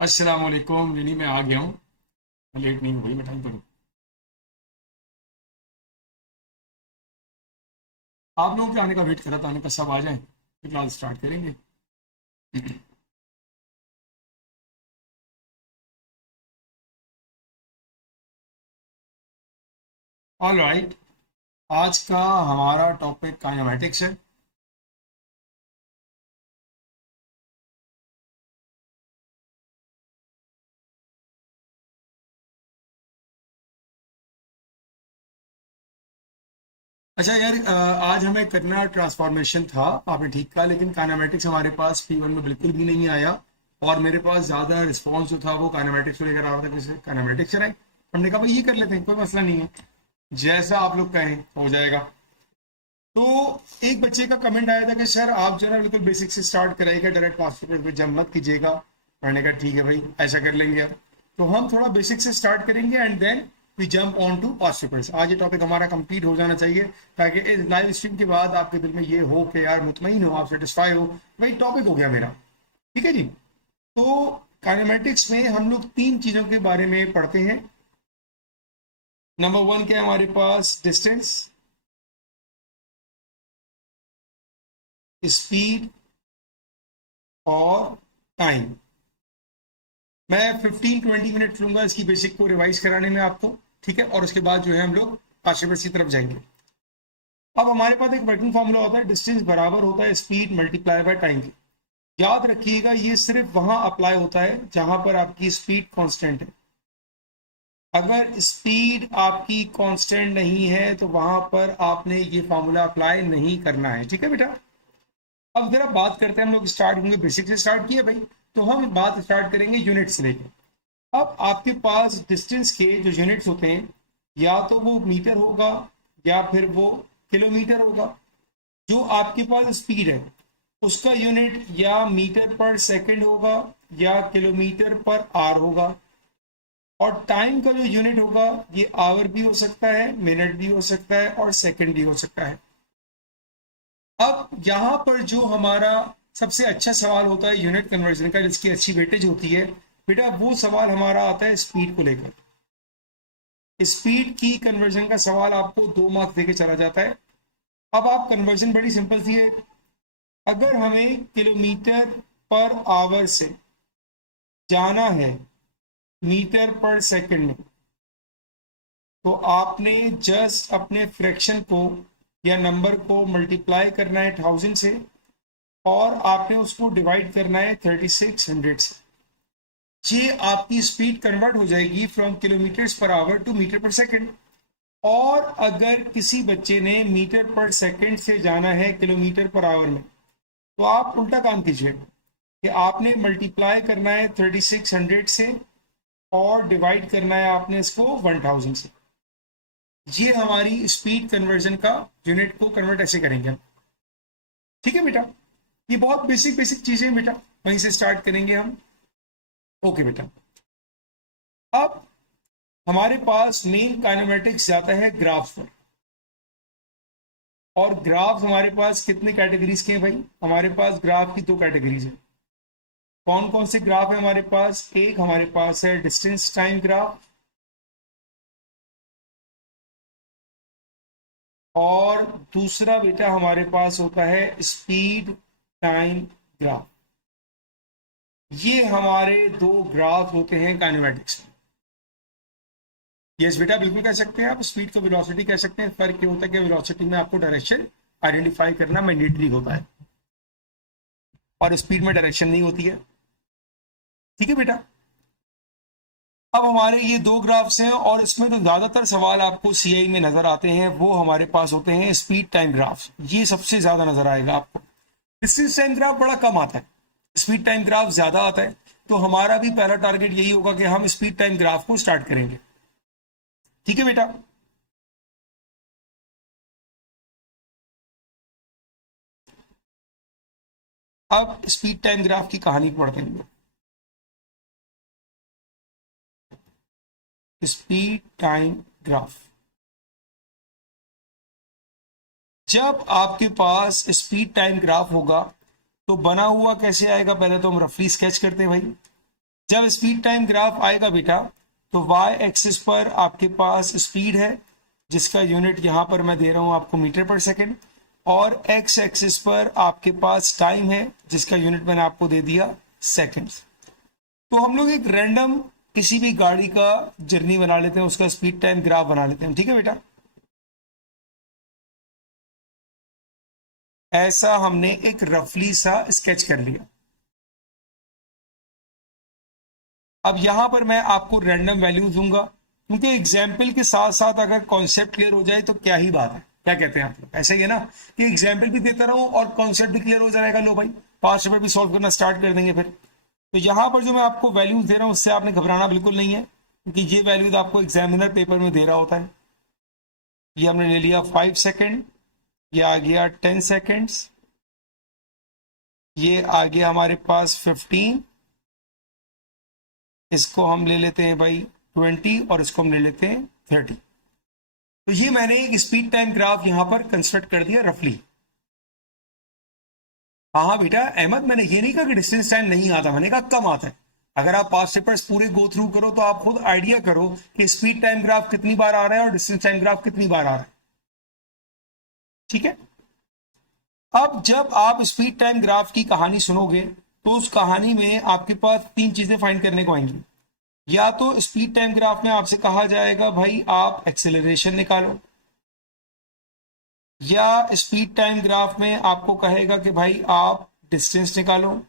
अस्सलाम वालेकुम। यानी मैं आ गया हूँ। मैं लेट नहीं हुई, मैं टाइम पर हूँ। आप लोगों के आने का वेट कर रहा था, आने का सब आ जाए फिर क्लास स्टार्ट करेंगे। All right. आज का हमारा टॉपिक काइनेमेटिक्स है। अच्छा यार, आज हमें करना ट्रांसफॉर्मेशन था, आपने ठीक कहा, लेकिन काइनेमेटिक्स हमारे पास P1 में बिल्कुल भी नहीं आया। और मेरे पास ज़्यादा रिस्पॉन्स जो था वो काइनेमेटिक्स को लेकर आ रहा था, जैसे काइनेमेटिक्स कराए। हमने कहा भाई ये कर लेते हैं, कोई मसला नहीं है, जैसा आप लोग कहें हो जाएगा। तो एक बच्चे का कमेंट आया था कि सर आप जो है ना बिल्कुल बेसिक से स्टार्ट कराइएगा, डायरेक्ट पास पेपर पे जंप मत कीजिएगा। मैंने कहा ठीक है भाई, ऐसा कर लेंगे अब। तो हम थोड़ा बेसिक से स्टार्ट करेंगे and then we jump on to past papers. आज ये टॉपिक हमारा कंप्लीट हो जाना चाहिए, ताकि इस लाइव स्ट्रीम के बाद आपके दिल में ये हो कि यार मुतमईन हो, आप सेटिस्फाई हो, भाई टॉपिक हो गया मेरा। ठीक है जी। तो काइनेमेटिक्स में हम लोग तीन चीज़ों के बारे में पढ़ते हैं। नंबर वन क्या है हमारे पास? डिस्टेंस, स्पीड और टाइम। मैं 15-20 मिनट लूंगा इसकी बेसिक को रिवाइज कराने में आपको। ठीक है, और उसके बाद जो है हम लोग पार्शियल की तरफ जाएंगे। अब हमारे पास एक वर्किंग फॉर्मूला होता है, डिस्टेंस बराबर होता है स्पीड मल्टीप्लाई बाय टाइम के। याद रखिएगा ये सिर्फ वहां अप्लाई होता है जहां पर आपकी स्पीड कांस्टेंट है। अगर स्पीड आपकी कांस्टेंट नहीं है तो वहां पर आपने ये फॉर्मूला अप्लाई नहीं करना है। ठीक है बेटा। अब जरा बात करते हैं, हम लोग स्टार्ट होंगे बेसिक से स्टार्ट किए भाई, तो हम बात स्टार्ट करेंगे यूनिट से लेकर। अब आपके पास डिस्टेंस के जो यूनिट्स होते हैं, या तो वो मीटर होगा या फिर वो किलोमीटर होगा। जो आपके पास स्पीड है उसका यूनिट या मीटर पर सेकंड होगा या किलोमीटर पर आर होगा। और टाइम का जो यूनिट होगा ये आवर भी हो सकता है, मिनट भी हो सकता है और सेकंड भी हो सकता है। अब यहाँ पर जो हमारा सबसे अच्छा सवाल होता है यूनिट कन्वर्जन का, जिसकी अच्छी वेटेज होती है बेटा, वो सवाल हमारा आता है स्पीड को लेकर। स्पीड की कन्वर्जन का सवाल आपको 2 मार्क्स देके चला जाता है। अब आप कन्वर्जन बड़ी सिंपल सी है। अगर हमें किलोमीटर पर आवर से जाना है मीटर पर सेकंड में, तो आपने जस्ट अपने फ्रैक्शन को या नंबर को मल्टीप्लाई करना है 1000 से, और आपने उसको डिवाइड करना है 3600 से। ये आपकी स्पीड कन्वर्ट हो जाएगी from kilometre per hour to metre per second. और अगर किसी बच्चे ने मीटर पर सेकंड से जाना है किलोमीटर पर आवर में, तो आप उल्टा काम कीजिए कि आपने मल्टीप्लाई करना है 3600 से और डिवाइड करना है आपने इसको 1000 से। ये हमारी स्पीड कन्वर्जन का यूनिट को कन्वर्ट ऐसे करेंगे हम। ठीक है बेटा, ये बहुत बेसिक बेसिक चीजें हैं बेटा, वहीं से स्टार्ट करेंगे हम। ओके बेटा। अब हमारे पास मेन काइनेमेटिक्स जाता है ग्राफ पर। और ग्राफ हमारे पास कितने कैटेगरीज के हैं भाई? हमारे पास ग्राफ की 2 कैटेगरीज है। कौन कौन से ग्राफ है हमारे पास? एक हमारे पास है डिस्टेंस टाइम ग्राफ, और दूसरा बेटा हमारे पास होता है स्पीड टाइम ग्राफ। ये हमारे 2 ग्राफ होते हैं काइनेमेटिक्स में। यस बेटा, बिल्कुल कह सकते हैं आप, स्पीड को वेलोसिटी कह सकते हैं। फर्क ये होता है कि वेलोसिटी में आपको डायरेक्शन आइडेंटिफाई करना मैंडेटरी होता है और स्पीड में डायरेक्शन नहीं होती है। ठीक है बेटा। अब हमारे ये 2 ग्राफ्स हैं, और इसमें तो ज्यादातर सवाल आपको सीआई में नजर आते हैं, वो हमारे पास होते हैं स्पीड टाइम ग्राफ। ये सबसे ज्यादा नजर आएगा आपको। डिस्टेंस टाइम ग्राफ बड़ा कम आता है, स्पीड टाइम ग्राफ ज्यादा आता है। तो हमारा भी पहला टारगेट यही होगा कि हम स्पीड टाइम ग्राफ को स्टार्ट करेंगे। ठीक है बेटा। अब स्पीड टाइम ग्राफ की कहानी पढ़ते हैं। स्पीड टाइम ग्राफ जब आपके पास स्पीड टाइम ग्राफ होगा तो बना हुआ कैसे आएगा, पहले तो हम रफली स्केच करते हैं भाई। जब स्पीड टाइम ग्राफ आएगा बेटा तो वाई एक्सिस पर आपके पास स्पीड है जिसका यूनिट यहां पर मैं दे रहा हूं आपको मीटर पर सेकेंड, और एक्स एक्सिस पर आपके पास टाइम है जिसका यूनिट मैंने आपको दे दिया सेकेंड्स। तो हम लोग एक रैंडम किसी भी गाड़ी का जर्नी बना लेते हैं, उसका स्पीड टाइम ग्राफ बना लेते हैं, ठीक है बेटा। ऐसा हमने एक रफली सा स्केच कर लिया। अब यहां पर मैं आपको रैंडम वैल्यू दूंगा क्योंकि एग्जाम्पल के साथ साथ अगर कॉन्सेप्ट क्लियर हो जाए तो क्या ही बात है, क्या कहते हैं आप लोग, ऐसा ही है ना कि एग्जाम्पल भी देता रहूं और कॉन्सेप्ट भी क्लियर हो जाएगा। लो भाई 5 भी सॉल्व करना स्टार्ट कर देंगे फिर। तो यहां पर जो मैं आपको वैल्यूज दे रहा हूं उससे आपने घबराना बिल्कुल नहीं है क्योंकि ये वैल्यूज आपको एग्जामिनर पेपर में दे रहा होता है। ये हमने ले लिया 5 सेकेंड, ये आ गया 10 सेकेंड्स, ये आ गया हमारे पास 15, इसको हम ले लेते हैं भाई 20 और इसको हम ले लेते हैं 30। तो ये मैंने एक स्पीड टाइम ग्राफ यहां पर कंस्ट्रक्ट कर दिया रफली। हाँ बेटा अहमद, मैंने ये नहीं कहा कि डिस्टेंस टाइम नहीं आता, मैंने कहा कम आता है। अगर आप पास्ट पेपर्स पूरे गो थ्रू करो तो आप खुद आइडिया करो कि स्पीड टाइम ग्राफ कितनी बार आ रहा है और डिस्टेंस टाइम ग्राफ कितनी बार आ रहा है, ठीक है। अब जब आप स्पीड टाइम ग्राफ की कहानी सुनोगे तो उस कहानी में आपके पास 3 चीजें फाइंड करने को आएंगी। या तो स्पीड टाइम ग्राफ में आपसे कहा जाएगा भाई आप एक्सेलरेशन निकालो, या स्पीड टाइम ग्राफ में आपको कहेगा कि भाई आप डिस्टेंस निकालो,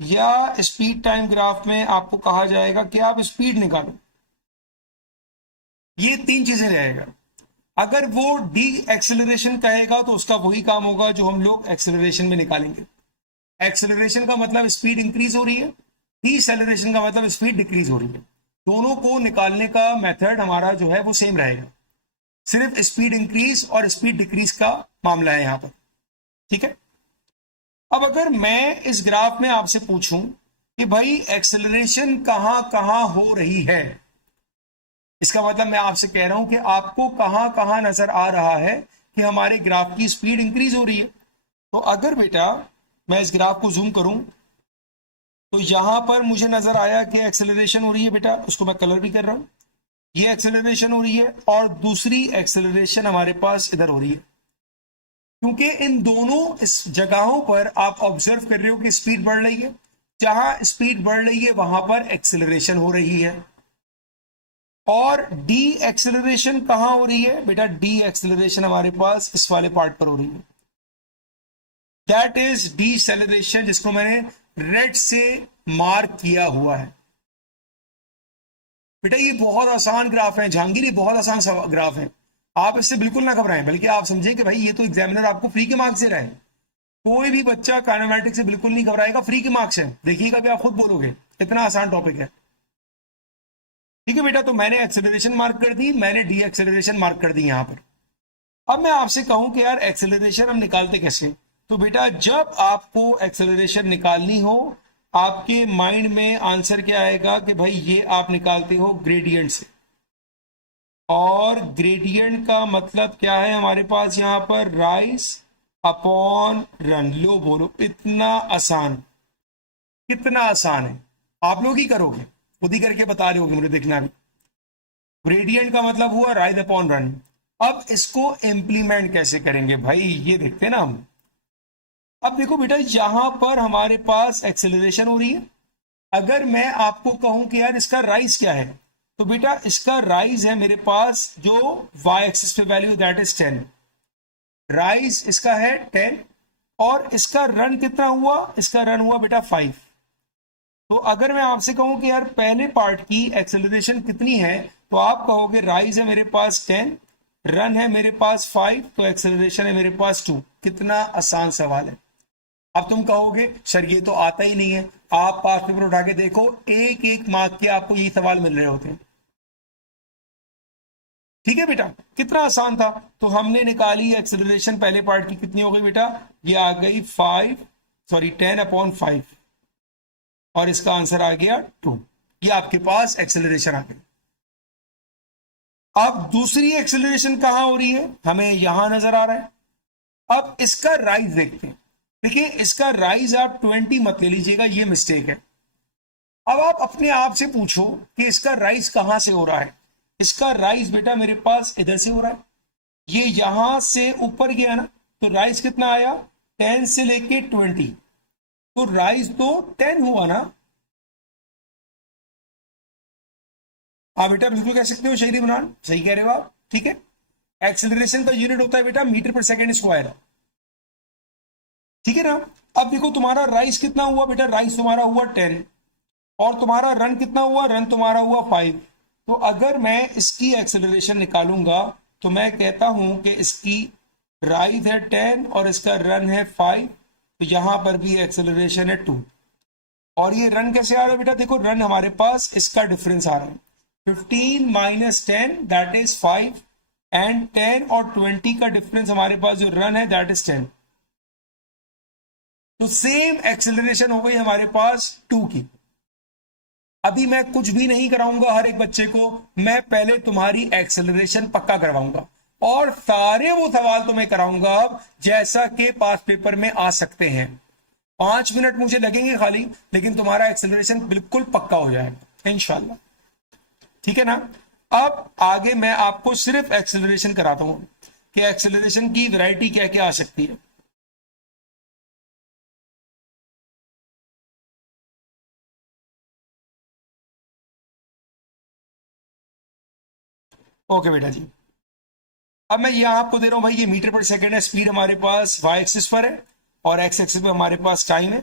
या स्पीड टाइम ग्राफ में आपको कहा जाएगा कि आप स्पीड निकालो। ये 3 चीजें रहेगा। अगर वो डी एक्सेलरेशन कहेगा तो उसका वही काम होगा जो हम लोग एक्सेलरेशन में निकालेंगे। एक्सेलरेशन का मतलब स्पीड इंक्रीज हो रही है, डीसेलरेशन का मतलब स्पीड डिक्रीज हो रही है। दोनों को निकालने का मेथड हमारा जो है वो सेम रहेगा, सिर्फ स्पीड इंक्रीज और स्पीड डिक्रीज का मामला है यहां पर, ठीक है। अब अगर मैं इस ग्राफ में आपसे पूछूं कि भाई एक्सेलरेशन कहां कहां हो रही है, इसका मतलब मैं आपसे कह रहा हूं कि आपको कहां कहां नजर आ रहा है कि हमारे ग्राफ की स्पीड इंक्रीज हो रही है। तो अगर बेटा मैं इस ग्राफ को जूम करूं तो यहां पर मुझे नजर आया कि एक्सेलरेशन हो रही है बेटा, उसको मैं कलर भी कर रहा हूं, ये एक्सेलरेशन हो रही है और दूसरी एक्सेलरेशन हमारे पास इधर हो रही है। क्योंकि इन दोनों इस जगहों पर आप ऑब्जर्व कर रहे हो कि स्पीड बढ़ रही है, जहां स्पीड बढ़ रही है वहां पर एक्सेलरेशन हो रही है। और डी एक्सेलरेशन कहां हो रही है बेटा, डी एक्सेलरेशन हमारे पास इस वाले पार्ट पर हो रही है, दैट इज डीसेलरेशन, जिसको मैंने रेड से मार्क किया हुआ है। बेटा ये बहुत आसान ग्राफ है जहांगीर, ये बहुत आसान ग्राफ है, आप इससे बिल्कुल ना घबराएं, बल्कि आप समझें कि भाई ये तो एग्जामिनर आपको फ्री के मार्क्स दे रहा है। कोई भी बच्चा काइनेमैटिक्स से बिल्कुल नहीं घबराएगा, फ्री के मार्क्स है, देखिएगा भी आप खुद बोलोगे इतना आसान टॉपिक है, ठीक है बेटा। तो मैंने एक्सेलरेशन मार्क कर दी, मैंने डी एक्सेलरेशन मार्क कर दी यहां पर। अब मैं आपसे कहूं कि यार एक्सेलरेशन हम निकालते कैसे, तो बेटा जब आपको एक्सेलरेशन निकालनी हो आपके माइंड में आंसर क्या आएगा कि भाई ये आप निकालते हो ग्रेडियंट से, और ग्रेडियंट का मतलब क्या है हमारे पास यहां पर, राइज अपॉन रन। लो बोलो इतना आसान, कितना आसान है, आप लोग ही करोगे, खुद ही करके बता रहे होगे, मुझे देखना भी। ग्रेडियंट का मतलब हुआ राइज अपॉन रन। अब इसको इंप्लीमेंट कैसे करेंगे भाई, ये देखते हैं ना हम। अब देखो बेटा यहां पर हमारे पास एक्सेलरेशन हो रही है, अगर मैं आपको कहूं कि यार इसका राइज क्या है, तो बेटा इसका राइज है मेरे पास जो वाई एक्सिस पे वैल्यू दैट इज 10, राइज इसका है 10, और इसका रन कितना हुआ, इसका रन हुआ बेटा 5। तो अगर मैं आपसे कहूं कि यार पहले पार्ट की एक्सेलरेशन कितनी है, तो आप कहोगे राइज है मेरे पास 10, रन है मेरे पास 5, तो एक्सेलरेशन है मेरे पास 2। कितना आसान सवाल है। अब तुम कहोगे सर ये तो आता ही नहीं है, आप पास पेपर उठा के देखो, एक एक मार्क के आपको यही सवाल मिल रहे होते हैं, ठीक है बेटा, कितना आसान था। तो हमने निकाली एक्सेलरेशन पहले पार्ट की, कितनी हो गई बेटा, ये आ गई 10/5, और इसका आंसर आ गया 2। ये आपके पास एक्सेलरेशन आ गई। अब दूसरी एक्सेलरेशन कहां हो रही है, हमें यहां नजर आ रहा है। अब इसका राइज देखते हैं। देखिए इसका राइज आप 20 मत ले लीजिएगा, ये मिस्टेक है। अब आप अपने आप से पूछो कि इसका राइज कहां से हो रहा है। इसका राइज बेटा मेरे पास इधर से हो रहा है, ये यहां से ऊपर गया ना, तो राइज कितना आया, 10 से लेके 20, तो राइज तो 10 हुआ ना। हाँ बेटा बिल्कुल कह सकते हो शहरी इमरान, सही कह रहे हो आप, ठीक है। एक्सेलरेशन का यूनिट होता है बेटा मीटर पर सेकेंड स्क्वायर, ठीक है ना। अब देखो तुम्हारा राइज कितना हुआ बेटा, राइज तुम्हारा हुआ 10, और तुम्हारा रन कितना हुआ, रन तुम्हारा हुआ 5। तो अगर मैं इसकी एक्सेलरेशन निकालूंगा तो मैं कहता हूं कि इसकी राइज है 10 और इसका रन है 5, तो यहां पर भी एक्सेलरेशन है 2। और ये रन कैसे आ रहा है बेटा, देखो रन हमारे पास इसका डिफरेंस आ रहा है, 15 माइनस 10 दैट इज 5, एंड 10 और 20 का डिफरेंस हमारे पास जो रन है दैट इज 10। तो सेम एक्सेलरेशन हो गई हमारे पास 2 की। अभी मैं कुछ भी नहीं कराऊंगा हर एक बच्चे को, मैं पहले तुम्हारी एक्सेलरेशन पक्का करवाऊंगा, और सारे वो सवाल तुम्हें कराऊंगा अब जैसा कि पास पेपर में आ सकते हैं। 5 मिनट मुझे लगेंगे खाली, लेकिन तुम्हारा एक्सेलरेशन बिल्कुल पक्का हो जाएगा इंशाल्लाह, ठीक है ना। अब आगे मैं आपको सिर्फ एक्सेलरेशन कराता हूं कि एक्सेलरेशन की वैरायटी क्या क्या आ सकती है। ओके बेटा जी, अब मैं यहां आपको दे रहा हूं भाई, ये मीटर पर सेकेंड है, स्पीड हमारे पास वाई एक्सिस पर है और एक्स एक्सिस पे हमारे पास टाइम है।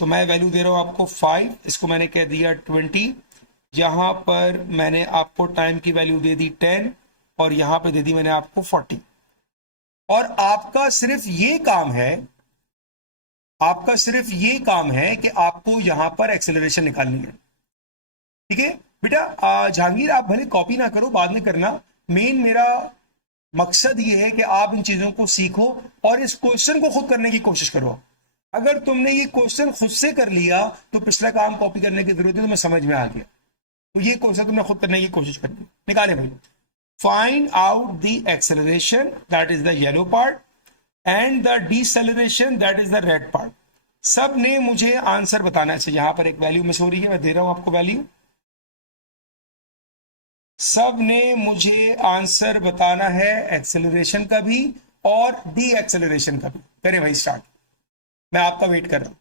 तो मैं वैल्यू दे रहा हूं आपको 5, इसको मैंने कह दिया 20, यहां पर मैंने आपको टाइम की वैल्यू दे दी 10, और यहां पे दे दी मैंने आपको 40। और आपका सिर्फ ये काम है, आपका सिर्फ ये काम है कि आपको यहां पर एक्सेलरेशन निकालनी है, ठीक है बेटा। जहांगीर आप भले कॉपी ना करो, बाद में करना, मेन मेरा मकसद ये है कि आप इन चीजों को सीखो और इस क्वेश्चन को खुद करने की कोशिश करो। अगर तुमने ये क्वेश्चन खुद से कर लिया तो पिछला काम कॉपी करने की जरूरत है, तुम्हें समझ में आ गया। तो ये क्वेश्चन तुमने खुद करने की कोशिश करनी, निकाले भाई। Find out the acceleration that is the yellow part and the deceleration that is the red part. सब ने मुझे आंसर बताना है। यहां पर एक वैल्यू मिस हो रही है, मैं दे रहा हूं आपको वैल्यू। सब ने मुझे आंसर बताना है एक्सेलरेशन का भी और डी एक्सेलरेशन का भी। करें भाई स्टार्ट, मैं आपका वेट कर रहा हूं।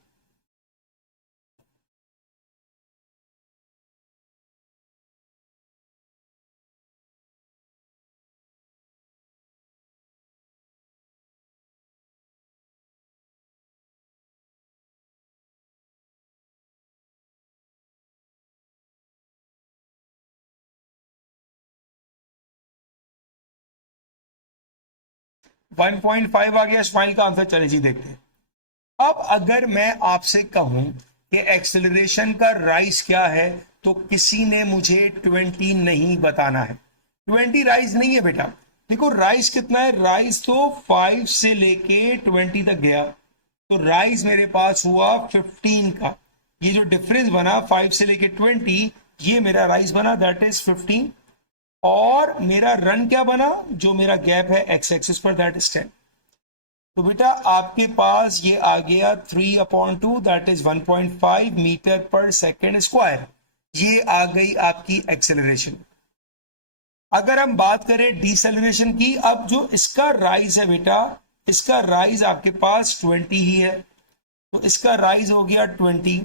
1.5 आ गया स्माइल का आंसर, चले जी देखते हैं। अब अगर मैं आपसे कहूं कि एक्सेलरेशन का राइज क्या है, तो किसी ने मुझे 20 नहीं बताना है। 20 राइज नहीं है बेटा। देखो राइज कितना है, राइज तो 5 से लेके 20 तक गया, तो राइज मेरे पास हुआ 15 का। ये जो डिफरेंस बना 5 से लेके 20, ये मेरा राइज बना दैट इज 15। और मेरा रन क्या बना, जो मेरा गैप है एक्स एक्सिस पर दैट इज 10। तो बेटा आपके पास ये आ गया 3/2 दैट इज 1.5 मीटर पर सेकेंड स्क्वायर। ये आ गई आपकी एक्सेलरेशन। अगर हम बात करें डिसेलरेशन की, अब जो इसका राइज है बेटा, इसका राइज आपके पास 20 ही है, तो इसका राइज हो गया 20,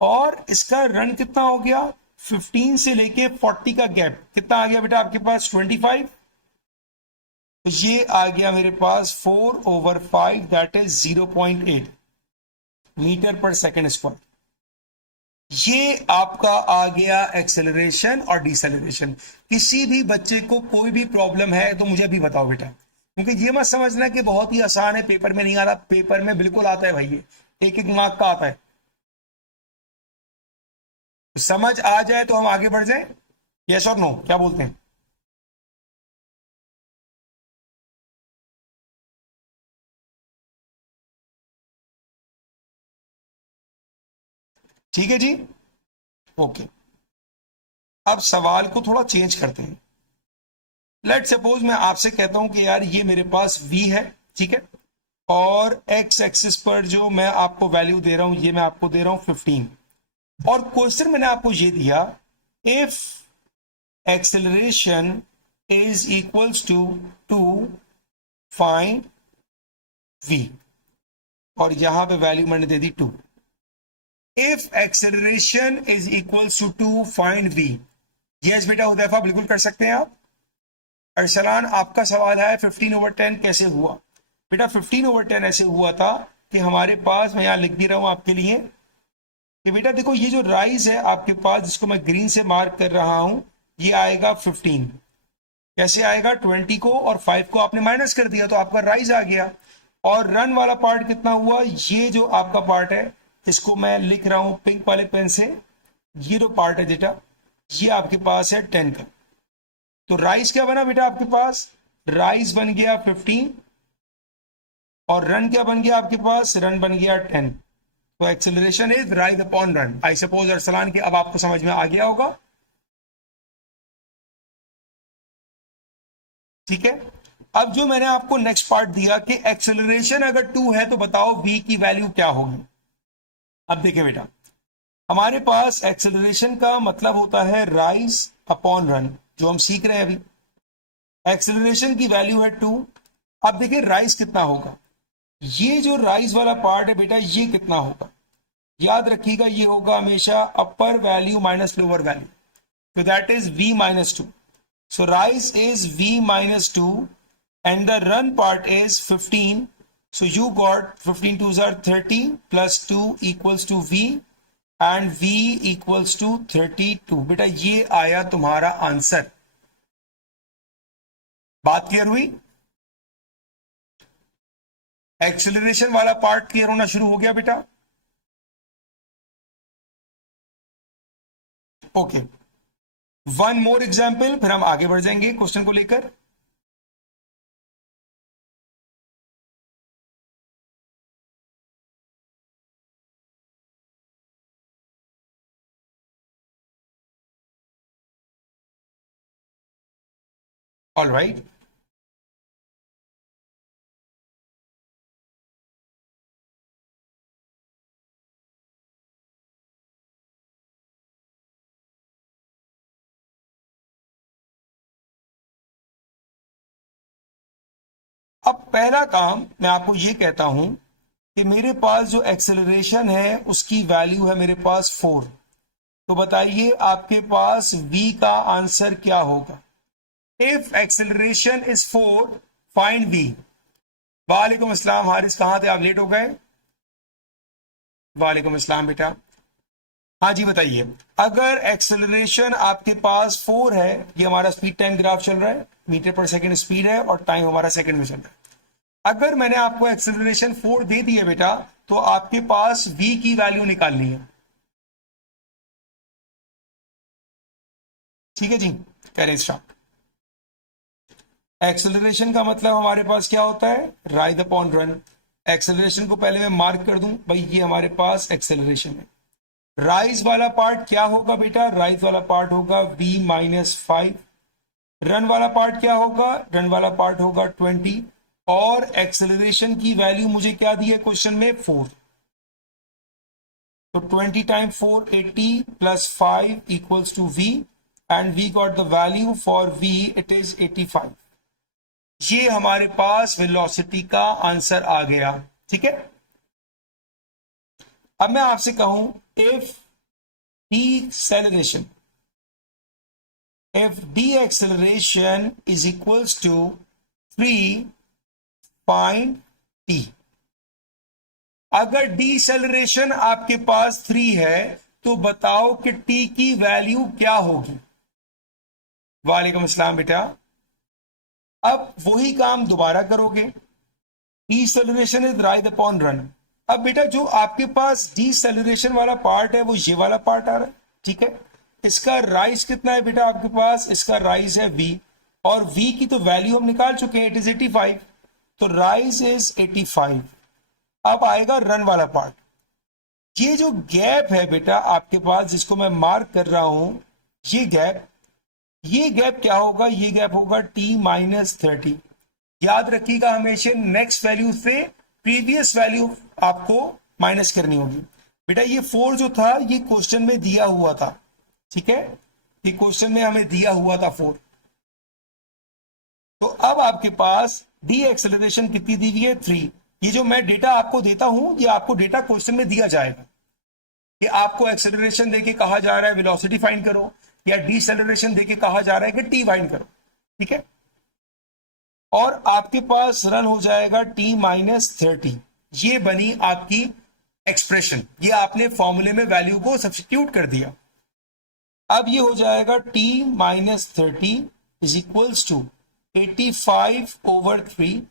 और इसका रन कितना हो गया, 15 से लेके 40 का गैप कितना आ गया बेटा आपके पास, 25। तो ये आ गया मेरे पास 4/5 दैट इज 0.8 मीटर पर सेकेंड स्क्वायर। ये आपका आ गया एक्सेलरेशन और डिसेलरेशन। किसी भी बच्चे को कोई भी प्रॉब्लम है तो मुझे अभी बताओ बेटा, क्योंकि ये मत समझना कि बहुत ही आसान है, पेपर में नहीं आता। पेपर में बिल्कुल आता है भाई, ये एक एक मार्क का आता है। तो समझ आ जाए तो हम आगे बढ़ जाए, यस और नो क्या बोलते हैं। ठीक है जी, ओके। अब सवाल को थोड़ा चेंज करते हैं। लेट सपोज मैं आपसे कहता हूं कि यार ये मेरे पास v है, ठीक है, और x एक्सिस पर जो मैं आपको वैल्यू दे रहा हूं ये मैं आपको दे रहा हूं 15, और क्वेश्चन मैंने आपको ये दिया if acceleration is equals to find v, और यहां पे वैल्यू मैंने दे दी 2। If acceleration is equals to find v, yes बेटा हुदैफा बिल्कुल कर सकते हैं आप। अरसलान आपका सवाल है 15/10 कैसे हुआ? बेटा 15/10 ऐसे हुआ था कि हमारे पास, मैं यहां लिख भी रहा हूं आपके लिए कि बेटा देखो ये जो राइज है आपके पास जिसको मैं ग्रीन से मार्क कर रहा हूं ये आएगा 15। कैसे आएगा? 20 को और 5 को आपने माइनस कर दिया तो आपका राइज आ गया। और रन वाला पार्ट कितना हुआ? ये जो आपका पार्ट है इसको मैं लिख रहा हूं पिंक वाले पेन से, ये जो पार्ट है बेटा ये आपके पास है 10 का। तो राइज क्या बना बेटा आपके पास? राइज बन गया 15 और रन क्या बन गया आपके पास? रन बन गया 10। तो acceleration is rise upon run. I suppose Arsalan के अब आपको समझ में आ गया होगा, ठीक है। अब जो मैंने आपको नेक्स्ट पार्ट दिया कि एक्सेलरेशन अगर 2 है तो बताओ v की वैल्यू क्या होगी। अब देखिए बेटा हमारे पास एक्सेलरेशन का मतलब होता है राइज अपॉन रन, जो हम सीख रहे हैं अभी। एक्सेलरेशन की वैल्यू है 2। अब देखिए राइज कितना होगा? ये जो राइज वाला पार्ट है बेटा ये कितना होगा? याद रखिएगा ये होगा हमेशा अपर value minus lower value, so that is v minus 2. So rise is v minus 2 and the run part is 15. So you got 15 twos are 30 plus 2 equals to v and v equals to 32. बेटा ये आया तुम्हारा answer. बात clear हुई? Acceleration वाला part clear होना शुरू हो गया बेटा? ओके, वन मोर एग्जाम्पल फिर हम आगे बढ़ जाएंगे क्वेश्चन को लेकर। ऑल राइट, अब पहला काम मैं आपको यह कहता हूं कि मेरे पास जो एक्सेलरेशन है उसकी वैल्यू है मेरे पास 4। तो बताइए आपके पास v का आंसर क्या होगा? If acceleration is 4 find v। वालेकुम अस्सलाम हारिस, कहां थे आप? लेट हो गए। वालेकुम अस्सलाम बेटा, हाँ जी बताइए। अगर एक्सेलरेशन आपके पास 4 है, ये हमारा स्पीड टाइम ग्राफ चल रहा है, मीटर पर सेकंड स्पीड है और टाइम हमारा सेकंड में चल रहा है। अगर मैंने आपको एक्सेलरेशन 4 दे दी है बेटा तो आपके पास v की वैल्यू निकालनी है, ठीक है जी। करें स्टार्ट। एक्सेलरेशन का मतलब हमारे पास क्या होता है? Rise upon run. एक्सेलरेशन को पहले मैं मार्क कर दूं, भाई ये हमारे पास एक्सेलरेशन है। राइज वाला पार्ट क्या होगा बेटा? राइज वाला पार्ट होगा v माइनस 5। रन वाला पार्ट क्या होगा? रन वाला पार्ट होगा 20। और एक्सेलरेशन की वैल्यू मुझे क्या दी है क्वेश्चन में? 4। तो 20 time 4 80 plus 5 equals to v and we got the value for v it is 85। ये हमारे पास वेलोसिटी का आंसर आ गया, ठीक है। अब मैं आपसे कहूं if deceleration, if deceleration is equals to 3 find t। अगर deceleration आपके पास 3 है तो बताओ कि t की वैल्यू क्या होगी। वालेकुम अस्सलाम बेटा, अब वही काम दोबारा करोगे। deceleration is rise upon run। अब बेटा जो आपके पास डिसेलरेशन वाला पार्ट है वो ये वाला पार्ट आ रहा है, ठीक है। इसका राइज कितना है बेटा आपके पास? इसका राइज है v, और v की तो वैल्यू हम निकाल चुके हैं, इट इज 85। तो राइज इज 85। अब आएगा रन वाला पार्ट। ये जो गैप है बेटा आपके पास जिसको मैं मार्क कर रहा हूं, ये गैप ये गैप क्या होगा, ये गैप होगा t-30। याद रखिएगा हमेशा नेक्स्ट वैल्यू से प्रीवियस वैल्यू आपको माइनस करनी होगी। बेटा ये 4 जो था ये क्वेश्चन में दिया हुआ था, ठीक है, ये क्वेश्चन में हमें दिया हुआ था 4। तो अब आपके पास डी एक्सेलरेशन कितनी दी हुई है, 3। ये जो मैं डेटा आपको देता हूं ये आपको डेटा क्वेश्चन में दिया जाएगा कि आपको एक्सेलरेशन देके कहा जा रहा है वेलोसिटी फाइंड करो, या डीसेलरेशन देके कहा जा रहा है कि टी फाइंड करो, ठीक है। और आपके पास रन हो जाएगा t-30। ये बनी आपकी एक्सप्रेशन, ये आपने फॉर्मूले में वैल्यू को सब्स्टिट्यूट कर दिया। अब ये हो जाएगा t-30 इज इक्वल्स टू 85/3।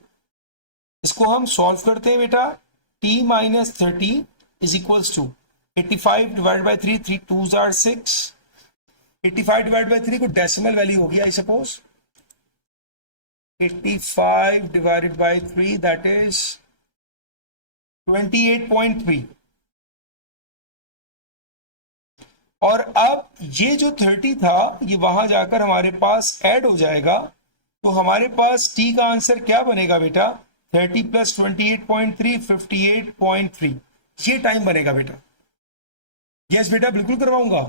इसको हम सॉल्व करते हैं बेटा। t-30 is equals to 85 divide by 3, 3 2s are 6। 85 divide by 3 को डेसिमल वैल्यू होगी I suppose. 85 divided by 3 that is 28.3। और अब ये जो 30 था ये वहां जाकर हमारे पास ऐड हो जाएगा, तो हमारे पास t का आंसर क्या बनेगा बेटा, 30 प्लस 28.3 58.3। ये टाइम बनेगा बेटा। यस बेटा बिल्कुल करवाऊंगा,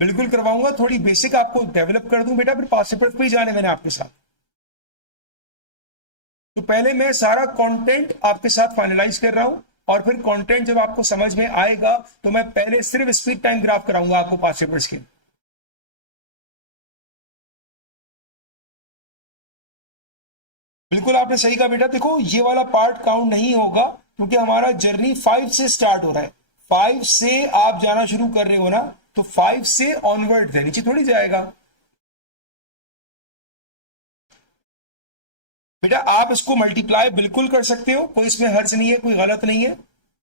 बिल्कुल करवाऊंगा। थोड़ी बेसिक आपको डेवलप कर दूं बेटा, फिर पास पेपर पे ही जाने मैंने आपके साथ। तो पहले मैं सारा कंटेंट आपके साथ फाइनलाइज कर रहा हूं, और फिर कंटेंट जब आपको समझ में आएगा तो मैं पहले सिर्फ स्पीड टाइम ग्राफ कराऊंगा आपको पास पेपर्स के। बिल्कुल आपने सही कहा बेटा। देखो ये वाला पार्ट काउंट नहीं होगा क्योंकि हमारा जर्नी 5 से स्टार्ट हो रहा है। 5 से आप जाना शुरू कर रहे हो ना, तो 5 से ऑनवर्ड है, नीचे थोड़ी जाएगा बेटा। आप इसको मल्टीप्लाई बिल्कुल कर सकते हो, कोई इसमें हर्ज नहीं है, कोई गलत नहीं है।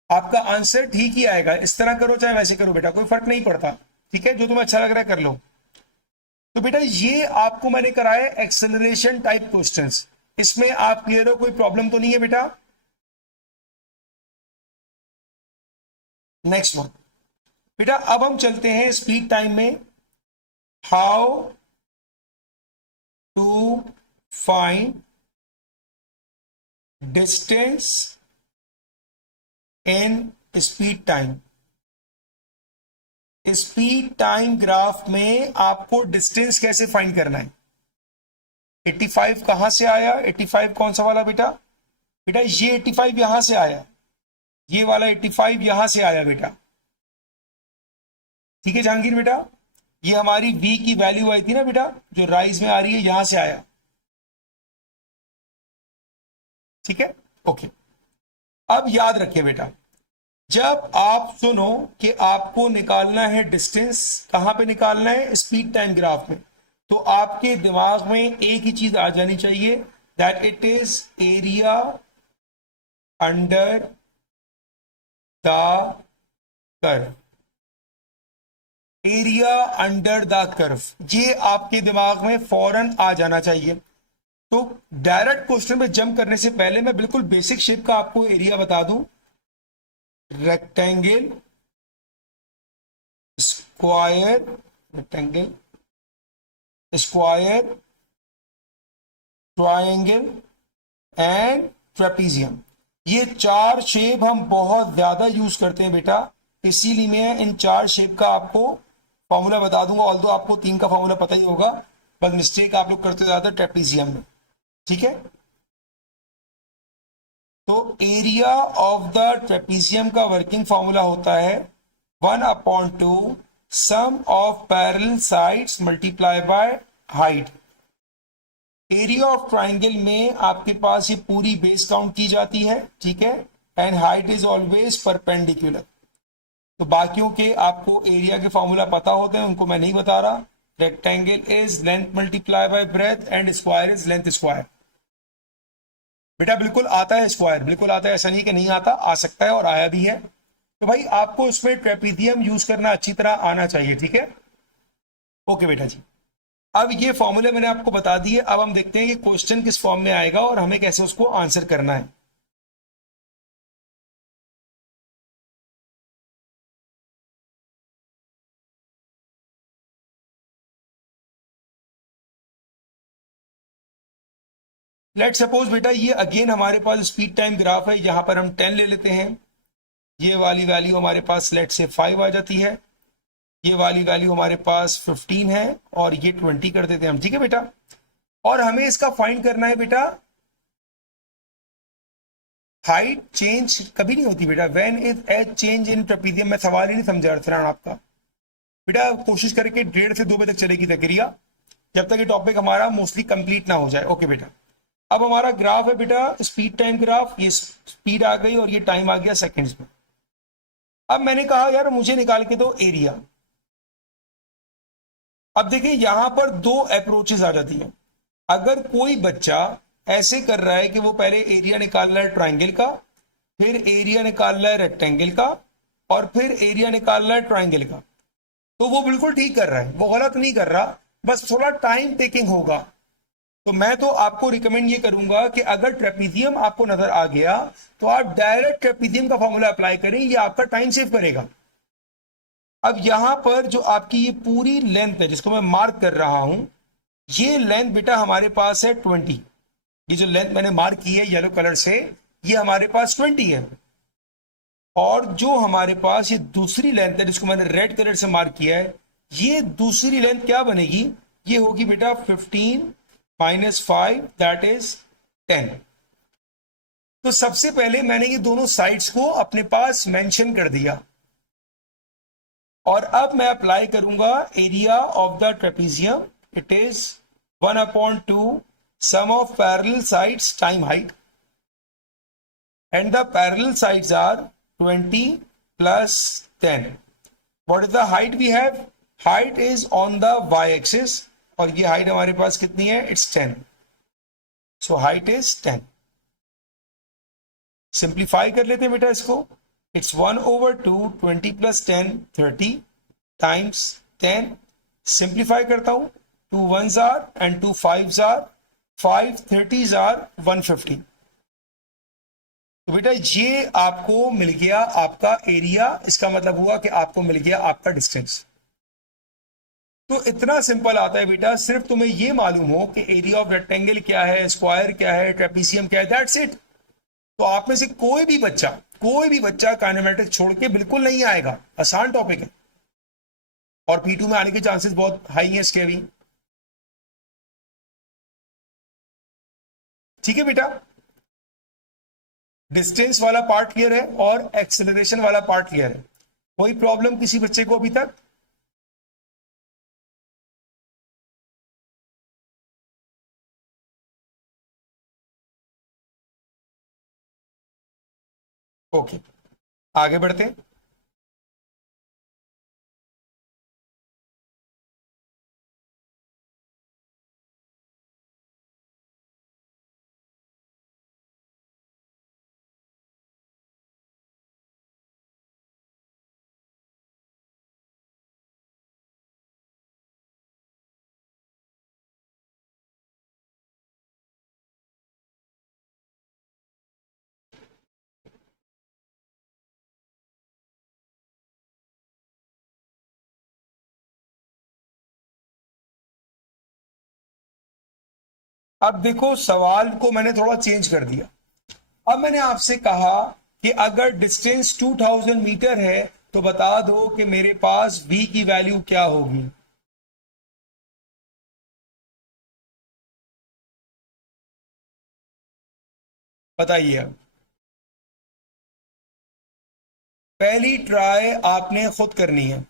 आपका आंसर ठीक ही आएगा, इस तरह करो चाहे वैसे करो बेटा, कोई फर्क नहीं पड़ता, ठीक है। जो तुम्हें अच्छा लग रहा है कर लो। तो बेटा ये आपको मैंने कराया एक्सेलरेशन टाइप क्वेश्चंस, इसमें आप क्लियर हो, कोई प्रॉब्लम तो नहीं है बेटा। नेक्स्ट वन बेटा, अब हम चलते हैं स्पीड टाइम में। How to find distance in speed time. Speed time graph में आपको डिस्टेंस कैसे फाइंड करना है। 85 कहां से आया, 85 कौन सा वाला बेटा, बेटा ये 85 यहां से आया, ये वाला 85 यहां से आया बेटा, ठीक है जहांगीर बेटा। ये हमारी v की वैल्यू आई थी ना बेटा, जो राइज में आ रही है यहां से आया, ठीक है ओके। अब याद रखिए बेटा, जब आप सुनो कि आपको निकालना है डिस्टेंस, कहां पे निकालना है, स्पीड टाइम ग्राफ में, तो आपके दिमाग में एक ही चीज आ जानी चाहिए, that it is area under the curve. Area under the curve, ये आपके दिमाग में फौरन आ जाना चाहिए। तो डायरेक्ट क्वेश्चन में जंप करने से पहले मैं बिल्कुल बेसिक शेप का आपको एरिया बता दूं। Rectangle, square, rectangle, square, triangle and trapezium, ये 4 शेप हम बहुत ज्यादा यूज करते हैं बेटा, इसीलिए मैं इन 4 शेप का आपको फॉर्मूला बता दूंगा। ऑल्दो आपको 3 का फॉर्मूला पता ही होगा, बस मिस्टेक आप लोग करते ज्यादा ट्रेपीजियम में, ठीक है। तो एरिया ऑफ द ट्रेपीजियम का वर्किंग फॉर्मूला होता है 1/2 sum of parallel sides multiply by height. Area of triangle में आपके पास ये पूरी बेस काउंट की जाती है, ठीक है, and height is always perpendicular. तो बाकियों के आपको एरिया के फॉर्मूला पता होते हैं, उनको मैं नहीं बता रहा। Rectangle is length multiply by breath and square is length square. बेटा बिल्कुल आता है स्क्वायर, बिल्कुल आता है, ऐसा नहीं कि नहीं आता, आ सकता है और आया भी है। तो भाई आपको इसमें ट्रेपीजियम यूज करना अच्छी तरह आना चाहिए, ठीक है ओके बेटा जी। अब ये फॉर्मूले मैंने आपको बता दिए, अब हम देखते हैं कि क्वेश्चन किस फॉर्म में आएगा और हमें कैसे उसको आंसर करना है। लेट सपोज बेटा ये अगेन हमारे पास स्पीड टाइम ग्राफ है, यहाँ पर हम 10 ले लेते हैं। ये वाली वैल्यू हमारे पास लेट से 5 आ जाती है, ये वाली वैल्यू हमारे पास 15 है और ये 20 कर देते हैं हम, ठीक है बेटा। और हमें इसका फाइंड करना है बेटा, हाइट चेंज कभी नहीं होती बेटा when is edge change in trapezium. मैं सवाल ही नहीं समझा अर्थनारायण आपका बेटा, कोशिश करके 1:30 से 2 बजे तक चलेगी प्रक्रिया, जब तक ये टॉपिक हमारा मोस्टली कंप्लीट ना हो जाए। ओके बेटा, अब हमारा ग्राफ है बेटा स्पीड टाइम ग्राफ, ये स्पीड आ गई और ये टाइम आ गया सेकंड्स में। अब मैंने कहा यार मुझे निकाल के दो एरिया। अब देखिए यहां पर दो अप्रोचेस आ जाती हैं। अगर कोई बच्चा ऐसे कर रहा है कि वो पहले एरिया निकाल रहा है ट्राइंगल का, फिर एरिया निकाल रहा है रेक्टेंगल का, और फिर एरिया निकाल रहा है ट्राइंगल का, तो वो बिल्कुल ठीक कर रहा है, वो गलत नहीं कर रहा, बस थोड़ा टाइम टेकिंग होगा। तो मैं तो आपको रिकमेंड ये करूंगा कि अगर ट्रेपीजियम आपको नजर आ गया तो आप डायरेक्ट ट्रेपीजियम का फॉर्मूला अप्लाई करें, ये आपका टाइम सेव करेगा। अब यहां पर जो आपकी ये पूरी लेंथ है जिसको मैं मार्क कर रहा हूं, ये लेंथ बेटा हमारे पास है 20। ये जो लेंथ मैंने मार्क की है येलो कलर से, ये हमारे पास 20 है। और जो हमारे पास ये दूसरी लेंथ है जिसको मैंने रेड कलर से मार्क किया है, ये दूसरी लेंथ क्या बनेगी, ये होगी बेटा 15 - 5 दैट इज 10। तो सबसे पहले मैंने ये दोनों साइड्स को अपने पास मेंशन कर दिया, और अब मैं अप्लाई करूंगा area of the trapezium. It is 1/2 sum of parallel sides time height, and the parallel sides are 20 plus 10. What is the height we have? Height is on the y-axis, और ये height हमारे पास कितनी है? It's 10. So height is 10. Simplify कर लेते हैं बेटा इसको। It's 1/2 20 plus 10 30 times 10. Simplify करता हूं, 2 1s are and 2 5s are, 5 30s are 150। तो बेटा ये आपको मिल गया आपका एरिया, इसका मतलब हुआ कि आपको मिल गया आपका डिस्टेंस। तो इतना सिंपल आता है बेटा, सिर्फ तुम्हें ये मालूम हो कि एरिया ऑफ रेक्टेंगल क्या है, स्क्वायर क्या है, ट्रेपीजियम क्या है, दैट्स इट। तो आप में से कोई भी बच्चा काइनेमेटिक्स छोड़ के बिल्कुल नहीं आएगा, आसान टॉपिक है, और P2 में आने के चांसेस बहुत हाई हैं इसके अभी। ठीक है बेटा, डिस्टेंस वाला पार्ट क्लियर है और एक्सेलरेशन वाला पार्ट क्लियर है। कोई प्रॉब्लम किसी बच्चे को अभी तक? ओके, आगे बढ़ते हैं। अब देखो सवाल को मैंने थोड़ा चेंज कर दिया। अब मैंने आपसे कहा कि अगर डिस्टेंस 2000 मीटर है तो बता दो कि मेरे पास v की वैल्यू क्या होगी। बताइए, अब पहली ट्राई आपने खुद करनी है।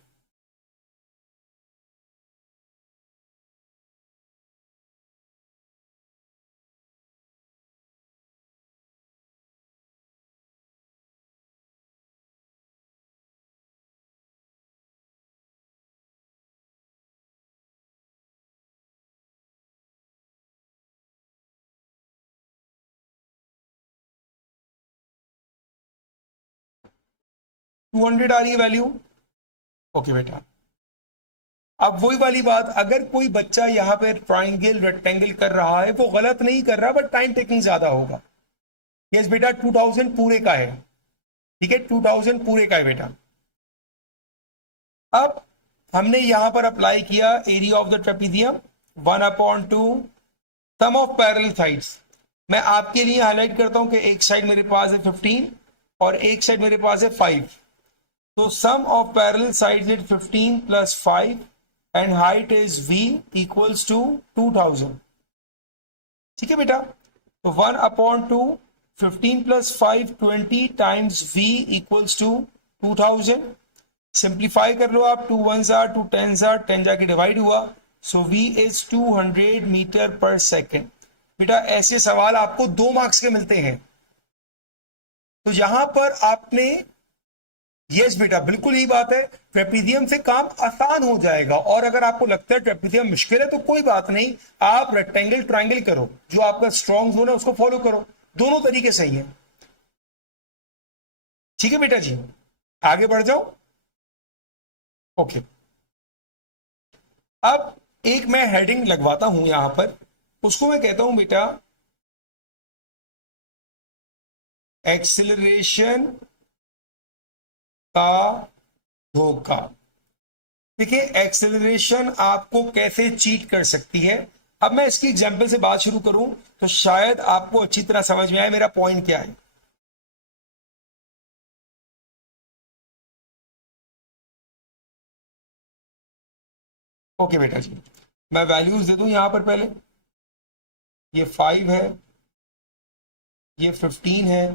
टू 200 आ रही है वैल्यू। ओके बेटा, अब वही वाली बात, अगर कोई बच्चा यहाँ पे ट्राइंगल रेक्टेंगल कर रहा है, वो गलत नहीं कर रहा, बट टाइम टेकिंग ज्यादा होगा। यस बेटा, 2000 पूरे का है, ठीक है, 2000 पूरे का है बेटा। अब हमने यहां पर अप्लाई किया area of the trapezium 1/2 sum of parallel sides. मैं आपके लिए हाईलाइट करता हूं कि एक साइड मेरे पास है 15 और एक साइड मेरे पास है 5, तो sum of parallel sides is 15 plus 5 and height is v equals to 2000. ठीक है बेटा, तो 1/2 15 plus 5 20 times v equals to 2000. Simplify कर लो आप, 2 1s are 2 10s are 10 जाके डिवाइड हुआ, सो v is 200 मीटर पर सेकेंड। बेटा ऐसे सवाल आपको 2 मार्क्स के मिलते हैं, तो यहां पर आपने, यस बेटा बिल्कुल यही बात है, ट्रेपीजियम से काम आसान हो जाएगा। और अगर आपको लगता है ट्रेपीजियम मुश्किल है तो कोई बात नहीं, आप रेक्टेंगल ट्रायंगल करो, जो आपका स्ट्रॉन्ग जोन है उसको फॉलो करो, दोनों तरीके सही है। ठीक है बेटा जी, आगे बढ़ जाओ। ओके, अब एक मैं हेडिंग लगवाता हूं यहां पर, उसको मैं कहता हूं बेटा एक्सेलरेशन का धोखा। देखिए एक्सेलरेशन आपको कैसे चीट कर सकती है। अब मैं इसकी एग्जांपल से बात शुरू करूं तो शायद आपको अच्छी तरह समझ में आए मेरा पॉइंट क्या है। ओके बेटा जी, मैं वैल्यूज दे दूं यहां पर, पहले ये 5 है, ये 15 है,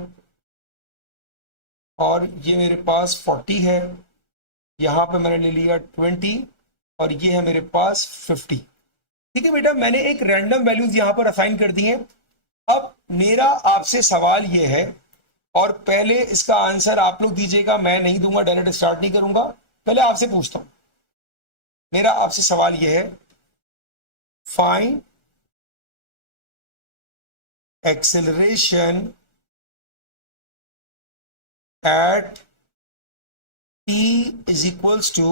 और ये मेरे पास 40 है, यहां पे मैंने ले लिया 20, और ये है मेरे पास 50। ठीक है बेटा, मैंने एक रैंडम वैल्यूज यहां पर असाइन कर दी हैं। अब मेरा आपसे सवाल ये है, और पहले इसका आंसर आप लोग दीजिएगा, मैं नहीं दूंगा, डायरेक्ट स्टार्ट नहीं करूंगा, पहले आपसे पूछता हूं। मेरा आपसे सवाल ये है, find acceleration at t is equals to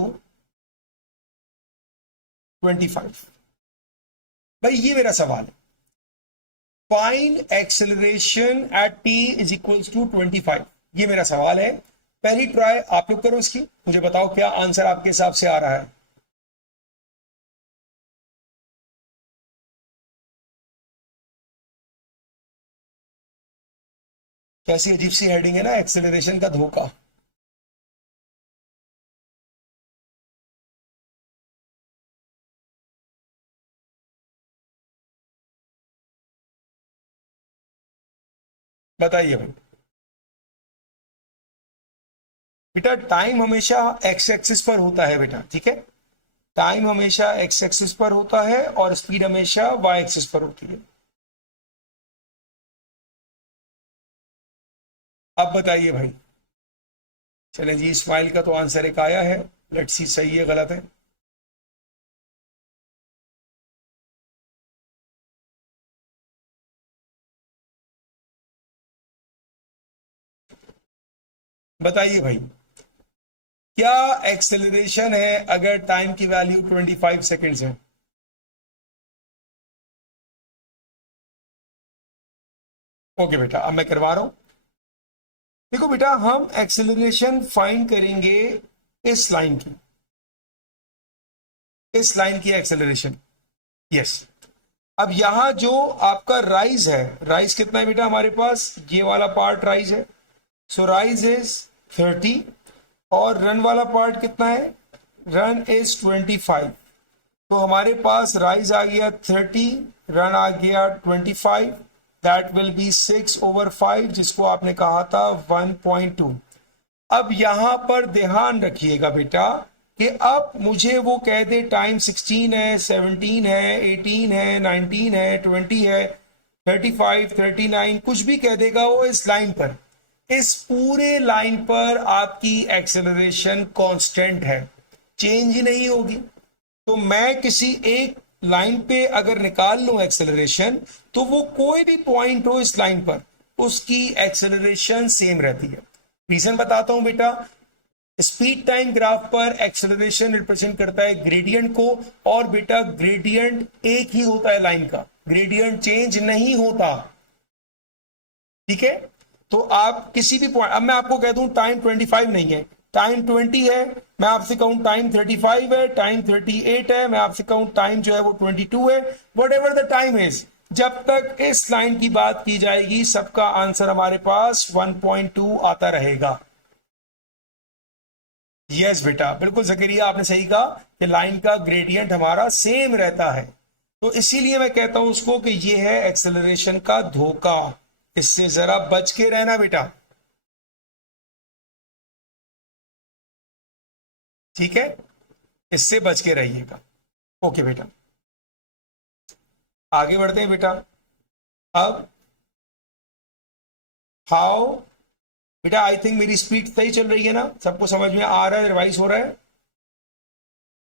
25। भाई ये मेरा सवाल है, find acceleration at t is equals to 25, ये मेरा सवाल है। पहली ट्राई आप लोग करो इसकी, मुझे बताओ क्या आंसर आपके हिसाब से आ रहा है। कैसी अजीब सी हेडिंग है ना, एक्सेलरेशन का धोखा। बताइए भाई। बेटा टाइम हमेशा एक्स एक्सिस पर होता है बेटा, ठीक है, टाइम हमेशा एक्स एक्सिस पर होता है और स्पीड हमेशा वाई एक्सिस पर होती है। अब बताइए भाई। चलें जी, इस्माइल का तो आंसर एक आया है, लेट्स सी सही है गलत है। बताइए भाई, क्या एक्सेलरेशन है अगर टाइम की वैल्यू 25 सेकेंड्स है। ओके बेटा, अब मैं करवा रहा हूं। देखो बेटा, हम एक्सेलरेशन फाइंड करेंगे इस लाइन की, इस लाइन की एक्सेलरेशन। यस, अब यहां जो आपका राइज है, राइज कितना है बेटा हमारे पास, ये वाला पार्ट राइज है, सो राइज इज 30, और रन वाला पार्ट कितना है, रन इज 25। तो हमारे पास राइज आ गया 30, रन आ गया 25, दैट विल बी 6/5, जिसको आपने कहा था 1.2। अब यहां पर ध्यान रखिएगा बेटा कि अब मुझे वो कह दे टाइम 16 है, 17 है, 18 है, 19 है, 20 है, 35, 39, कुछ भी कह देगा वो इस लाइन पर, इस पूरे लाइन पर आपकी एक्सेलरेशन कांस्टेंट है, चेंज ही नहीं होगी। तो मैं किसी एक लाइन पे अगर निकाल लूं एक्सेलरेशन, तो वो कोई भी पॉइंट हो इस लाइन पर, उसकी एक्सेलरेशन सेम रहती है। रीजन बताता हूं बेटा, स्पीड टाइम ग्राफ पर एक्सेलरेशन रिप्रेजेंट करता है ग्रेडियंट को, और बेटा ग्रेडियंट एक ही होता है लाइन का, ग्रेडियंट चेंज नहीं होता। ठीक है, तो आप किसी भी पॉइंट, अब मैं आपको कह दूं टाइम 25 नहीं है, टाइम 20 है, मैं आपसे कहूं टाइम 35 है, टाइम 38 है, मैं आपसे कहूं टाइम जो है वो 22 है, what ever the time is, जब तक इस लाइन की बात की जाएगी सबका आंसर हमारे पास 1.2 आता रहेगा। यस बेटा, बिल्कुल जकरिया आपने सही कहा कि लाइन का ग्रेडियंट हमारा सेम रहता है, तो इसीलिए मैं कहता हूं उसको कि ये है एक्सेलरेशन का धोखा। इससे जरा बच के रहना बेटा, ठीक है, इससे बच के रहिएगा। ओके बेटा, आगे बढ़ते हैं बेटा। अब हाउ, बेटा आई थिंक मेरी स्पीड सही चल रही है ना, सबको समझ में आ रहा है, रिवाइज हो रहा है।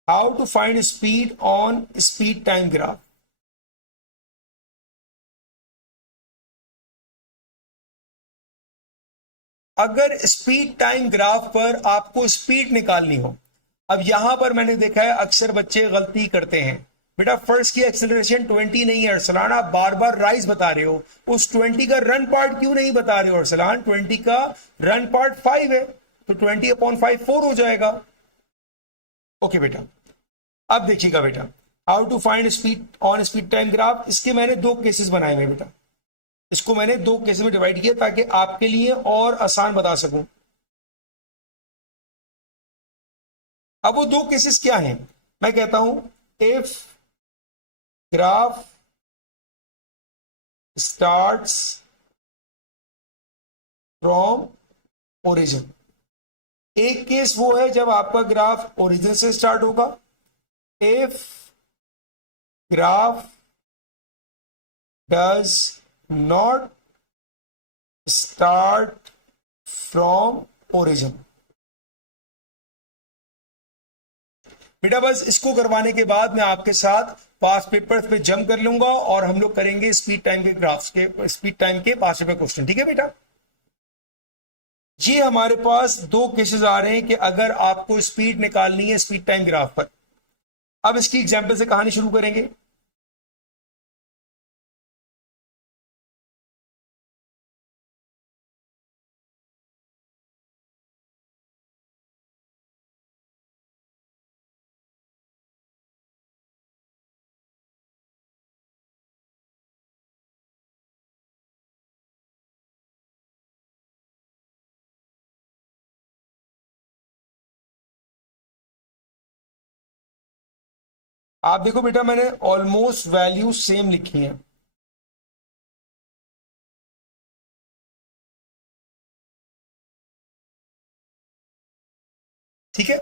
How to find speed on speed time graph. अगर स्पीड टाइम ग्राफ पर आपको स्पीड निकालनी हो, अब यहां पर मैंने देखा है अक्सर बच्चे गलती करते हैं। बेटा फर्स्ट की एक्सेलरेशन 20 नहीं है अरसलान, आप बार बार राइज बता रहे हो, उस 20 का रन पार्ट क्यों नहीं बता रहे हो अरसलान? 20 का रन पार्ट 5 है, तो 20/5 4 हो जाएगा। ओके बेटा, अब देखिएगा बेटा, how to find speed on speed time graph. इसके मैंने दो केसेस बनाए हुए बेटा, इसको मैंने दो केसेस में डिवाइड किया ताकि आपके लिए और आसान बता सकूं। अब वो दो केसेस क्या हैं, मैं कहता हूं if graph starts from origin. एक केस वो है जब आपका ग्राफ ओरिजिन से स्टार्ट होगा। If graph does not start from origin. बेटा बस इसको करवाने के बाद मैं आपके साथ पास्ट पेपर्स पे जंप कर लूंगा और हम लोग करेंगे स्पीड टाइम के ग्राफ्स के, स्पीड टाइम के पास्ट पेपर क्वेश्चन, ठीक है बेटा। ये हमारे पास दो केसेस आ रहे हैं कि अगर आपको स्पीड निकालनी है स्पीड टाइम ग्राफ पर। अब इसकी एग्जांपल से कहानी शुरू करेंगे। आप देखो बेटा, मैंने ऑलमोस्ट वैल्यू सेम लिखी है, ठीक है।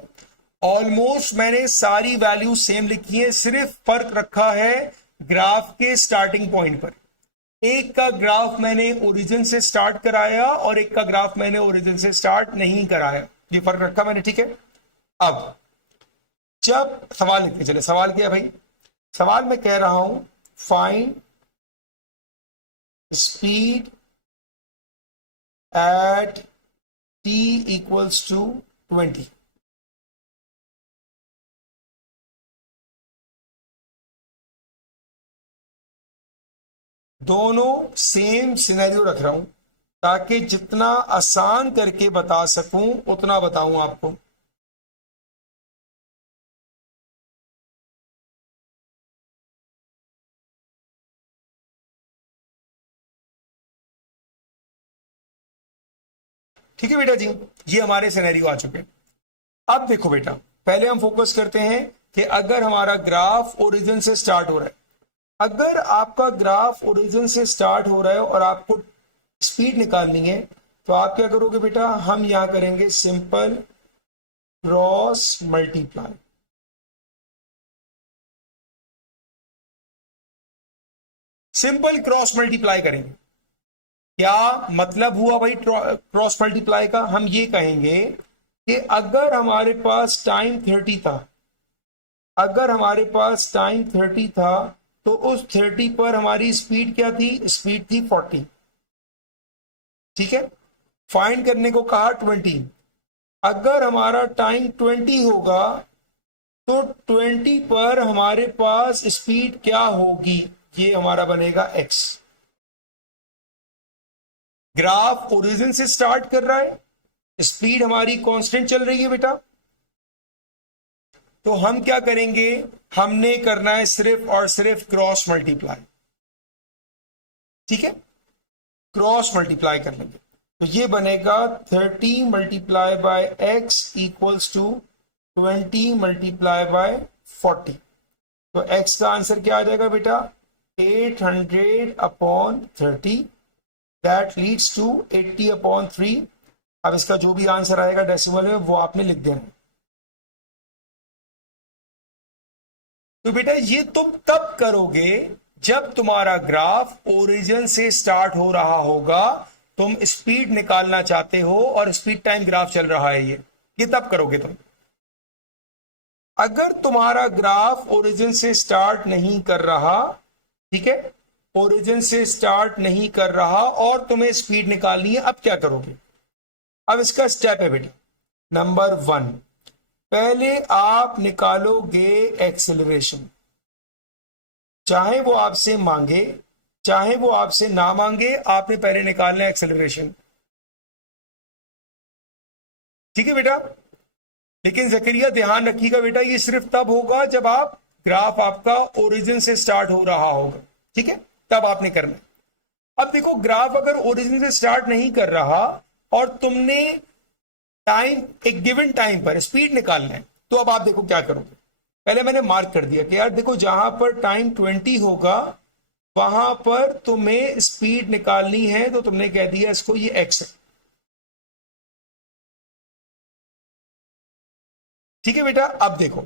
ऑलमोस्ट मैंने सारी वैल्यू सेम लिखी है, सिर्फ फर्क रखा है ग्राफ के स्टार्टिंग पॉइंट पर। एक का ग्राफ मैंने ओरिजिन से स्टार्ट कराया और एक का ग्राफ मैंने ओरिजिन से स्टार्ट नहीं कराया, ये फर्क रखा मैंने, ठीक है। अब जब सवाल लिखते चले, सवाल क्या भाई, सवाल में कह रहा हूं find speed at t equals to 20। दोनों सेम सिनेरियो रख रहा हूं ताकि जितना आसान करके बता सकूं उतना बताऊं आपको। ठीक है बेटा जी, ये हमारे सिनेरियो आ चुके हैं। अब देखो बेटा, पहले हम फोकस करते हैं कि अगर हमारा ग्राफ ओरिजिन से स्टार्ट हो रहा है, अगर आपका ग्राफ ओरिजिन से स्टार्ट हो रहा है और आपको स्पीड निकालनी है, तो आप क्या करोगे बेटा, हम यहां करेंगे simple cross multiply. Simple cross multiply करेंगे। क्या मतलब हुआ भाई क्रॉस मल्टीप्लाई का? हम ये कहेंगे कि अगर हमारे पास टाइम 30 था, अगर हमारे पास टाइम 30 था तो उस 30 पर हमारी स्पीड क्या थी? स्पीड थी 40, ठीक है। फाइंड करने को कहा 20। अगर हमारा टाइम 20 होगा तो 20 पर हमारे पास स्पीड क्या होगी? ये हमारा बनेगा x। ग्राफ ओरिजिन से स्टार्ट कर रहा है, स्पीड हमारी कांस्टेंट चल रही है बेटा, तो हम क्या करेंगे, हमने करना है सिर्फ और सिर्फ क्रॉस मल्टीप्लाई। ठीक है, क्रॉस मल्टीप्लाई कर लेंगे तो ये बनेगा 30 multiply by x equals to 20 multiply by 40। तो x का आंसर क्या आ जाएगा बेटा, 800 upon 30, that leads to 80 upon 3। अब इसका जो भी आंसर आएगा डेसिमल में वो आपने लिख देना है। तो बेटा ये तुम तब करोगे जब तुम्हारा ग्राफ ओरिजिन से स्टार्ट हो रहा होगा, तुम स्पीड निकालना चाहते हो और स्पीड टाइम ग्राफ चल रहा है, ये तब करोगे तुम। अगर तुम्हारा ग्राफ ओरिजिन से स्टार्ट नहीं कर रहा, ठीक है, ओरिजिन से स्टार्ट नहीं कर रहा और तुम्हें स्पीड निकालनी है, अब क्या करोगे। अब इसका स्टेप है बेटा, नंबर 1, पहले आप निकालोगे एक्सेलरेशन, चाहे वो आपसे मांगे चाहे वो आपसे ना मांगे, आपने पहले निकालना है एक्सेलरेशन। ठीक है बेटा, लेकिन जकरिया ध्यान रखिएगा बेटा, ये सिर्फ तब होगा जब आप ग्राफ आपका ओरिजिन से स्टार्ट हो रहा होगा, ठीक है, तब आपने करना है। अब देखो ग्राफ अगर ओरिजिन से स्टार्ट नहीं कर रहा और तुमने टाइम, एक गिवन टाइम पर स्पीड निकालना है, तो अब आप देखो क्या करोगे। पहले मैंने मार्क कर दिया कि यार देखो जहां पर टाइम 20 होगा वहां पर तुम्हें स्पीड निकालनी है, तो तुमने कह दिया इसको ये एक्स है। ठीक है बेटा, अब देखो,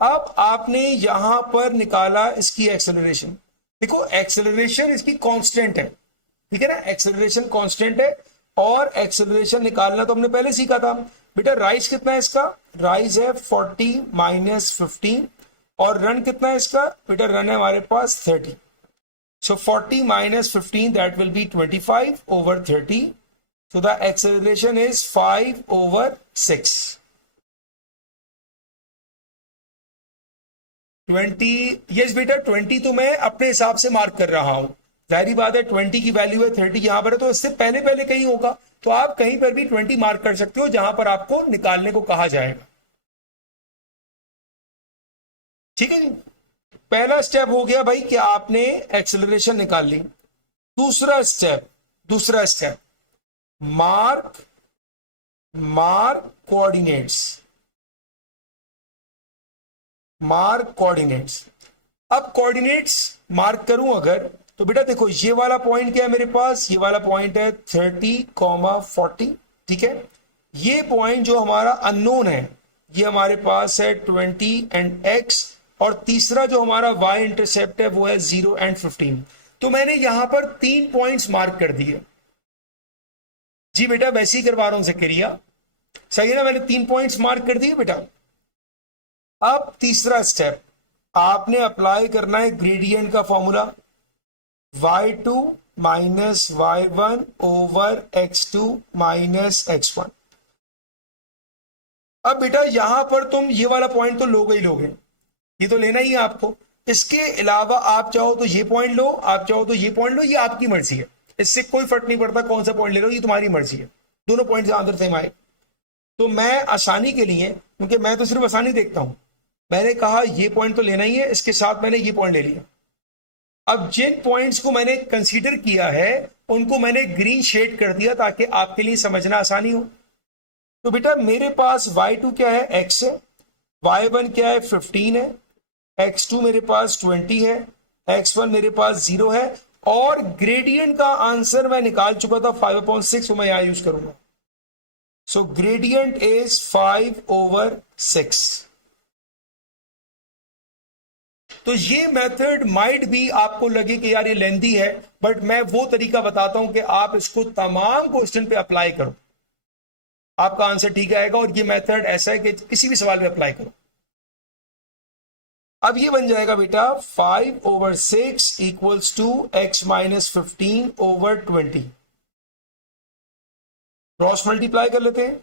अब आपने यहां पर निकाला इसकी एक्सेलरेशन। देखो एक्सेलरेशन इसकी कांस्टेंट है, ठीक है ना, एक्सेलरेशन कांस्टेंट है और एक्सेलरेशन निकालना तो हमने पहले सीखा था। बेटा राइज कितना है इसका, राइज है 40 माइनस 15 और रन कितना है इसका, बेटा रन है हमारे पास 30। So 40 minus 15, that will be 25 over 30. So the acceleration is 5 over 6. 20, yes बेटा 20 तो मैं अपने हिसाब से मार्क कर रहा हूं, जाहिर बात है 20 की वैल्यू है 30 यहां पर है, तो इससे पहले पहले कहीं होगा, तो आप कहीं पर भी 20 मार्क कर सकते हो जहां पर आपको निकालने को कहा जाएगा। ठीक है जी, पहला स्टेप हो गया भाई कि आपने एक्सेलरेशन निकाल ली। दूसरा step mark coordinates, mark coordinates. अब कोऑर्डिनेट्स मार्क करूं अगर, तो बेटा देखो ये वाला पॉइंट क्या है मेरे पास, ये वाला पॉइंट है 30,40, ठीक है। ये पॉइंट जो हमारा अननोन है ये हमारे पास है 20 एंड x, और तीसरा जो हमारा y इंटरसेप्ट है वो है 0 एंड 15। तो मैंने यहां पर 3 पॉइंट्स मार्क कर दिए। जी बेटा वैसे ही करवा रहा हूं जकरिया, सही है ना, मैंने 3 पॉइंट्स मार्क कर दिए बेटा। अब तीसरा स्टेप आपने अप्लाई करना है ग्रेडियंट का formula, y2 minus y1 over x2 minus x1। अब बेटा यहां पर तुम ये वाला पॉइंट तो लोगे ही लोगे, ये तो लेना ही है आपको। इसके अलावा आप चाहो तो ये पॉइंट लो, आप चाहो तो ये पॉइंट लो, ये आपकी मर्जी है, इससे कोई फर्क नहीं पड़ता कौन सा पॉइंट ले लो, ये तुम्हारी मर्जी है, दोनों पॉइंट आंसर सेम आए। तो मैं आसानी के लिए, क्योंकि मैं तो सिर्फ आसानी देखता हूं, मैंने कहा ये पॉइंट तो लेना ही है, इसके साथ मैंने ये पॉइंट ले लिया। अब जिन पॉइंट्स को मैंने कंसीडर किया है उनको मैंने ग्रीन शेड कर दिया ताकि आपके लिए समझना आसानी हो। तो बेटा मेरे पास y2 क्या है, x है, y1 क्या है 15 है, x2 मेरे पास 20 है, x1 मेरे पास 0 है, और ग्रेडियंट का आंसर मैं निकाल चुका था 5/6, मैं यहां यूज करूंगा। सो ग्रेडियंट इज 5/6। तो ये मेथड माइट भी आपको लगे कि यार ये लेंथी है, बट मैं वो तरीका बताता हूं कि आप इसको तमाम क्वेश्चन पे अप्लाई करो, आपका आंसर ठीक आएगा। और ये मेथड ऐसा है कि किसी भी सवाल पे अप्लाई करो। अब ये बन जाएगा बेटा 5/6 equals to x minus 15 over 20। Cross multiply कर लेते हैं,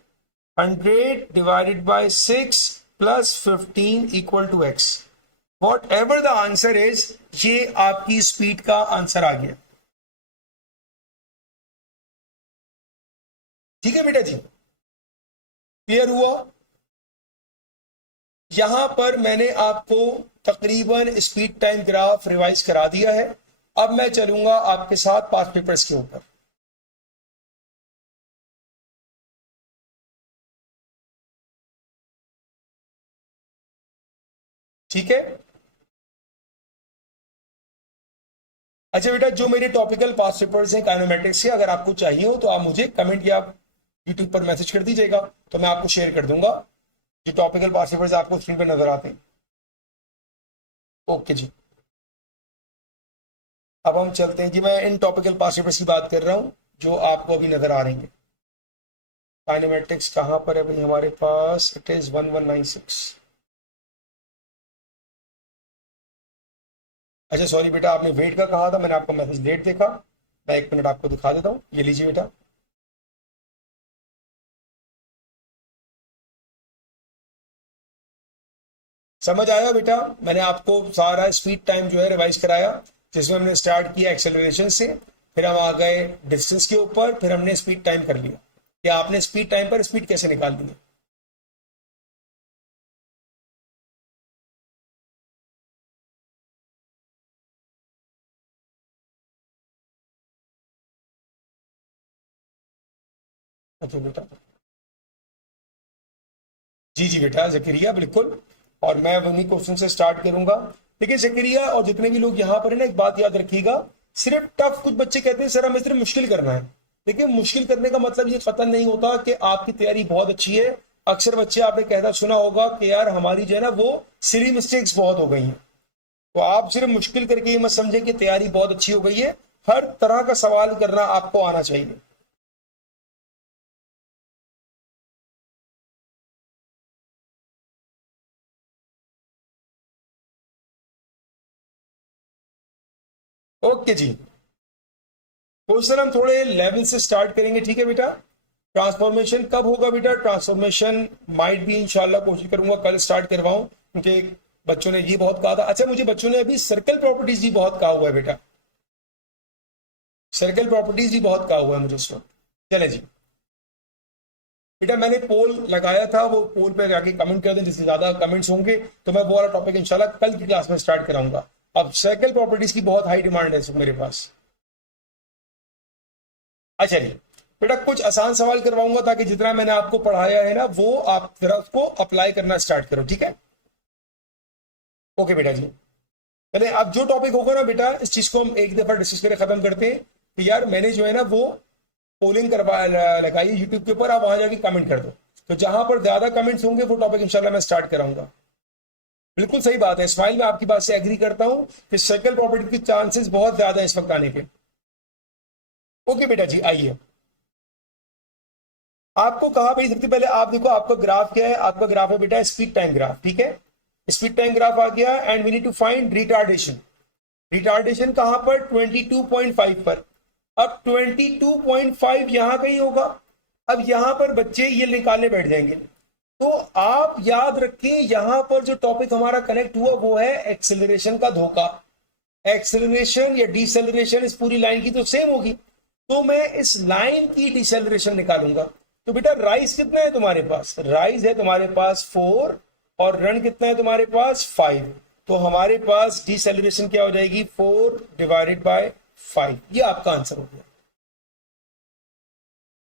100 divided by 6 plus 15 equal to x। Whatever the answer is, ये आपकी स्पीड का आंसर आ गया। ठीक है बेटा जी, क्लियर हुआ। यहां पर मैंने आपको तकरीबन स्पीड टाइम ग्राफ रिवाइज करा दिया है। अब मैं चलूंगा आपके साथ पास्ट पेपर्स के ऊपर। ठीक है। अच्छा बेटा, जो मेरे टॉपिकल पास्ट पेपर्स हैं काइनेमेटिक्स के, अगर आपको चाहिए हो तो आप मुझे कमेंट या यूट्यूब पर मैसेज कर दीजिएगा, तो मैं आपको शेयर कर दूंगा जो टॉपिकल पास्ट पेपर्स आपको स्क्रीन पर नजर आते हैं। ओके जी, अब हम चलते हैं जी। मैं इन टॉपिकल पास्ट पेपर्स की बात कर रहा हूं जो आपको अभी नजर आ रही है। काइनेमेटिक्स कहां पर है भाई हमारे पास? It is 1196। अच्छा सॉरी बेटा, आपने वेट का कहा था, मैंने आपका मैसेज लेट देखा। मैं 1 मिनट आपको दिखा देता हूँ, ये लीजिए बेटा। समझ आया बेटा? मैंने आपको सारा स्पीड टाइम जो है रिवाइज कराया, जिसमें हमने स्टार्ट किया एक्सेलरेशन से, फिर हम आ गए डिस्टेंस के ऊपर, फिर हमने स्पीड टाइम कर लिया कि आपने स्पीड टाइम पर स्पीड कैसे निकाल दी। अच्छा बेटा, जी जी बेटा जकरिया, बिल्कुल। और मैं वही क्वेश्चन से स्टार्ट करूंगा। देखिए जकरिया और जितने भी लोग यहाँ पर है ना, एक बात याद रखिएगा, सिर्फ टफ कुछ बच्चे कहते हैं सर हमें सिर्फ मुश्किल करना है। देखिए मुश्किल करने का मतलब ये कतई नहीं होता कि आपकी तैयारी बहुत अच्छी है। अक्सर बच्चे आपने कहता सुना होगा कि यार हमारी जो है ना वो सिली मिस्टेक्स बहुत हो गई हैं। तो आप सिर्फ मुश्किल करके ये मत समझे कि तैयारी बहुत अच्छी हो गई है। हर तरह का सवाल करना आपको आना चाहिए। ओके जी, क्वेश्चन हम थोड़े लेवल से स्टार्ट करेंगे, ठीक है बेटा। ट्रांसफॉर्मेशन कब होगा बेटा? ट्रांसफॉर्मेशन माइट भी इंशाल्लाह कोशिश करूंगा कल स्टार्ट करवाऊं, क्योंकि बच्चों ने ये बहुत कहा था। अच्छा मुझे बच्चों ने अभी सर्कल प्रॉपर्टीज भी बहुत कहा हुआ है बेटा, सर्कल प्रॉपर्टीज भी बहुत कहा हुआ है मुझे इस वक्त। चले जी बेटा, मैंने पोल लगाया था, वो पोल पे जाके कमेंट कर दें, जिससे ज्यादा कमेंट्स होंगे तो मैं वो वाला टॉपिक इंशाल्लाह कल की क्लास में स्टार्ट कराऊंगा। अब सर्कल प्रॉपर्टीज की बहुत हाई डिमांड है मेरे पास। अच्छा जी बेटा, कुछ आसान सवाल करवाऊंगा ताकि जितना मैंने आपको पढ़ाया है ना वो आप जरा उसको अप्लाई करना स्टार्ट करो, ठीक है। ओके बेटा जी, पहले अब जो टॉपिक होगा ना बेटा, इस चीज को हम एक दफा डिस्कस करके खत्म करते हैं कि यार मैंने जो है ना वो पोलिंग करवा लगाई यूट्यूब के ऊपर, आप वहां जाके कमेंट कर दो। तो जहां पर ज्यादा कमेंट्स होंगे वो टॉपिक इंशाल्लाह मैं स्टार्ट कराऊंगा। बिल्कुल सही बात है इस्माइल, मैं आपकी बात से एग्री करता हूं कि सर्कल प्रॉपर्टी के चांसेस बहुत ज्यादा है इस वक्त आने के। ओके बेटा जी, आइए। आपको कहा भाई, सबसे पहले आप देखो आपका ग्राफ क्या है। आपका ग्राफ है बेटा स्पीड टाइम ग्राफ, ठीक है। स्पीड टाइम ग्राफ आ गया and we need to find retardation. Retardation कहां पर? 22.5 पर। अब 22.5 यहां कहीं होगा। अब यहां पर बच्चे ये निकालने बैठ जाएंगे। तो आप याद रखें यहां पर जो टॉपिक हमारा कनेक्ट हुआ वो है एक्सेलरेशन का धोखा। एक्सेलरेशन या डिसेलरेशन इस पूरी लाइन की तो सेम होगी, तो मैं इस लाइन की डिसेलरेशन निकालूंगा। तो बेटा राइज कितना है तुम्हारे पास? राइज है तुम्हारे पास 4 और रन कितना है तुम्हारे पास? 5। तो हमारे पास डिसेलरेशन क्या हो जाएगी? 4 डिवाइडेड बाय 5। ये आपका आंसर हो गया,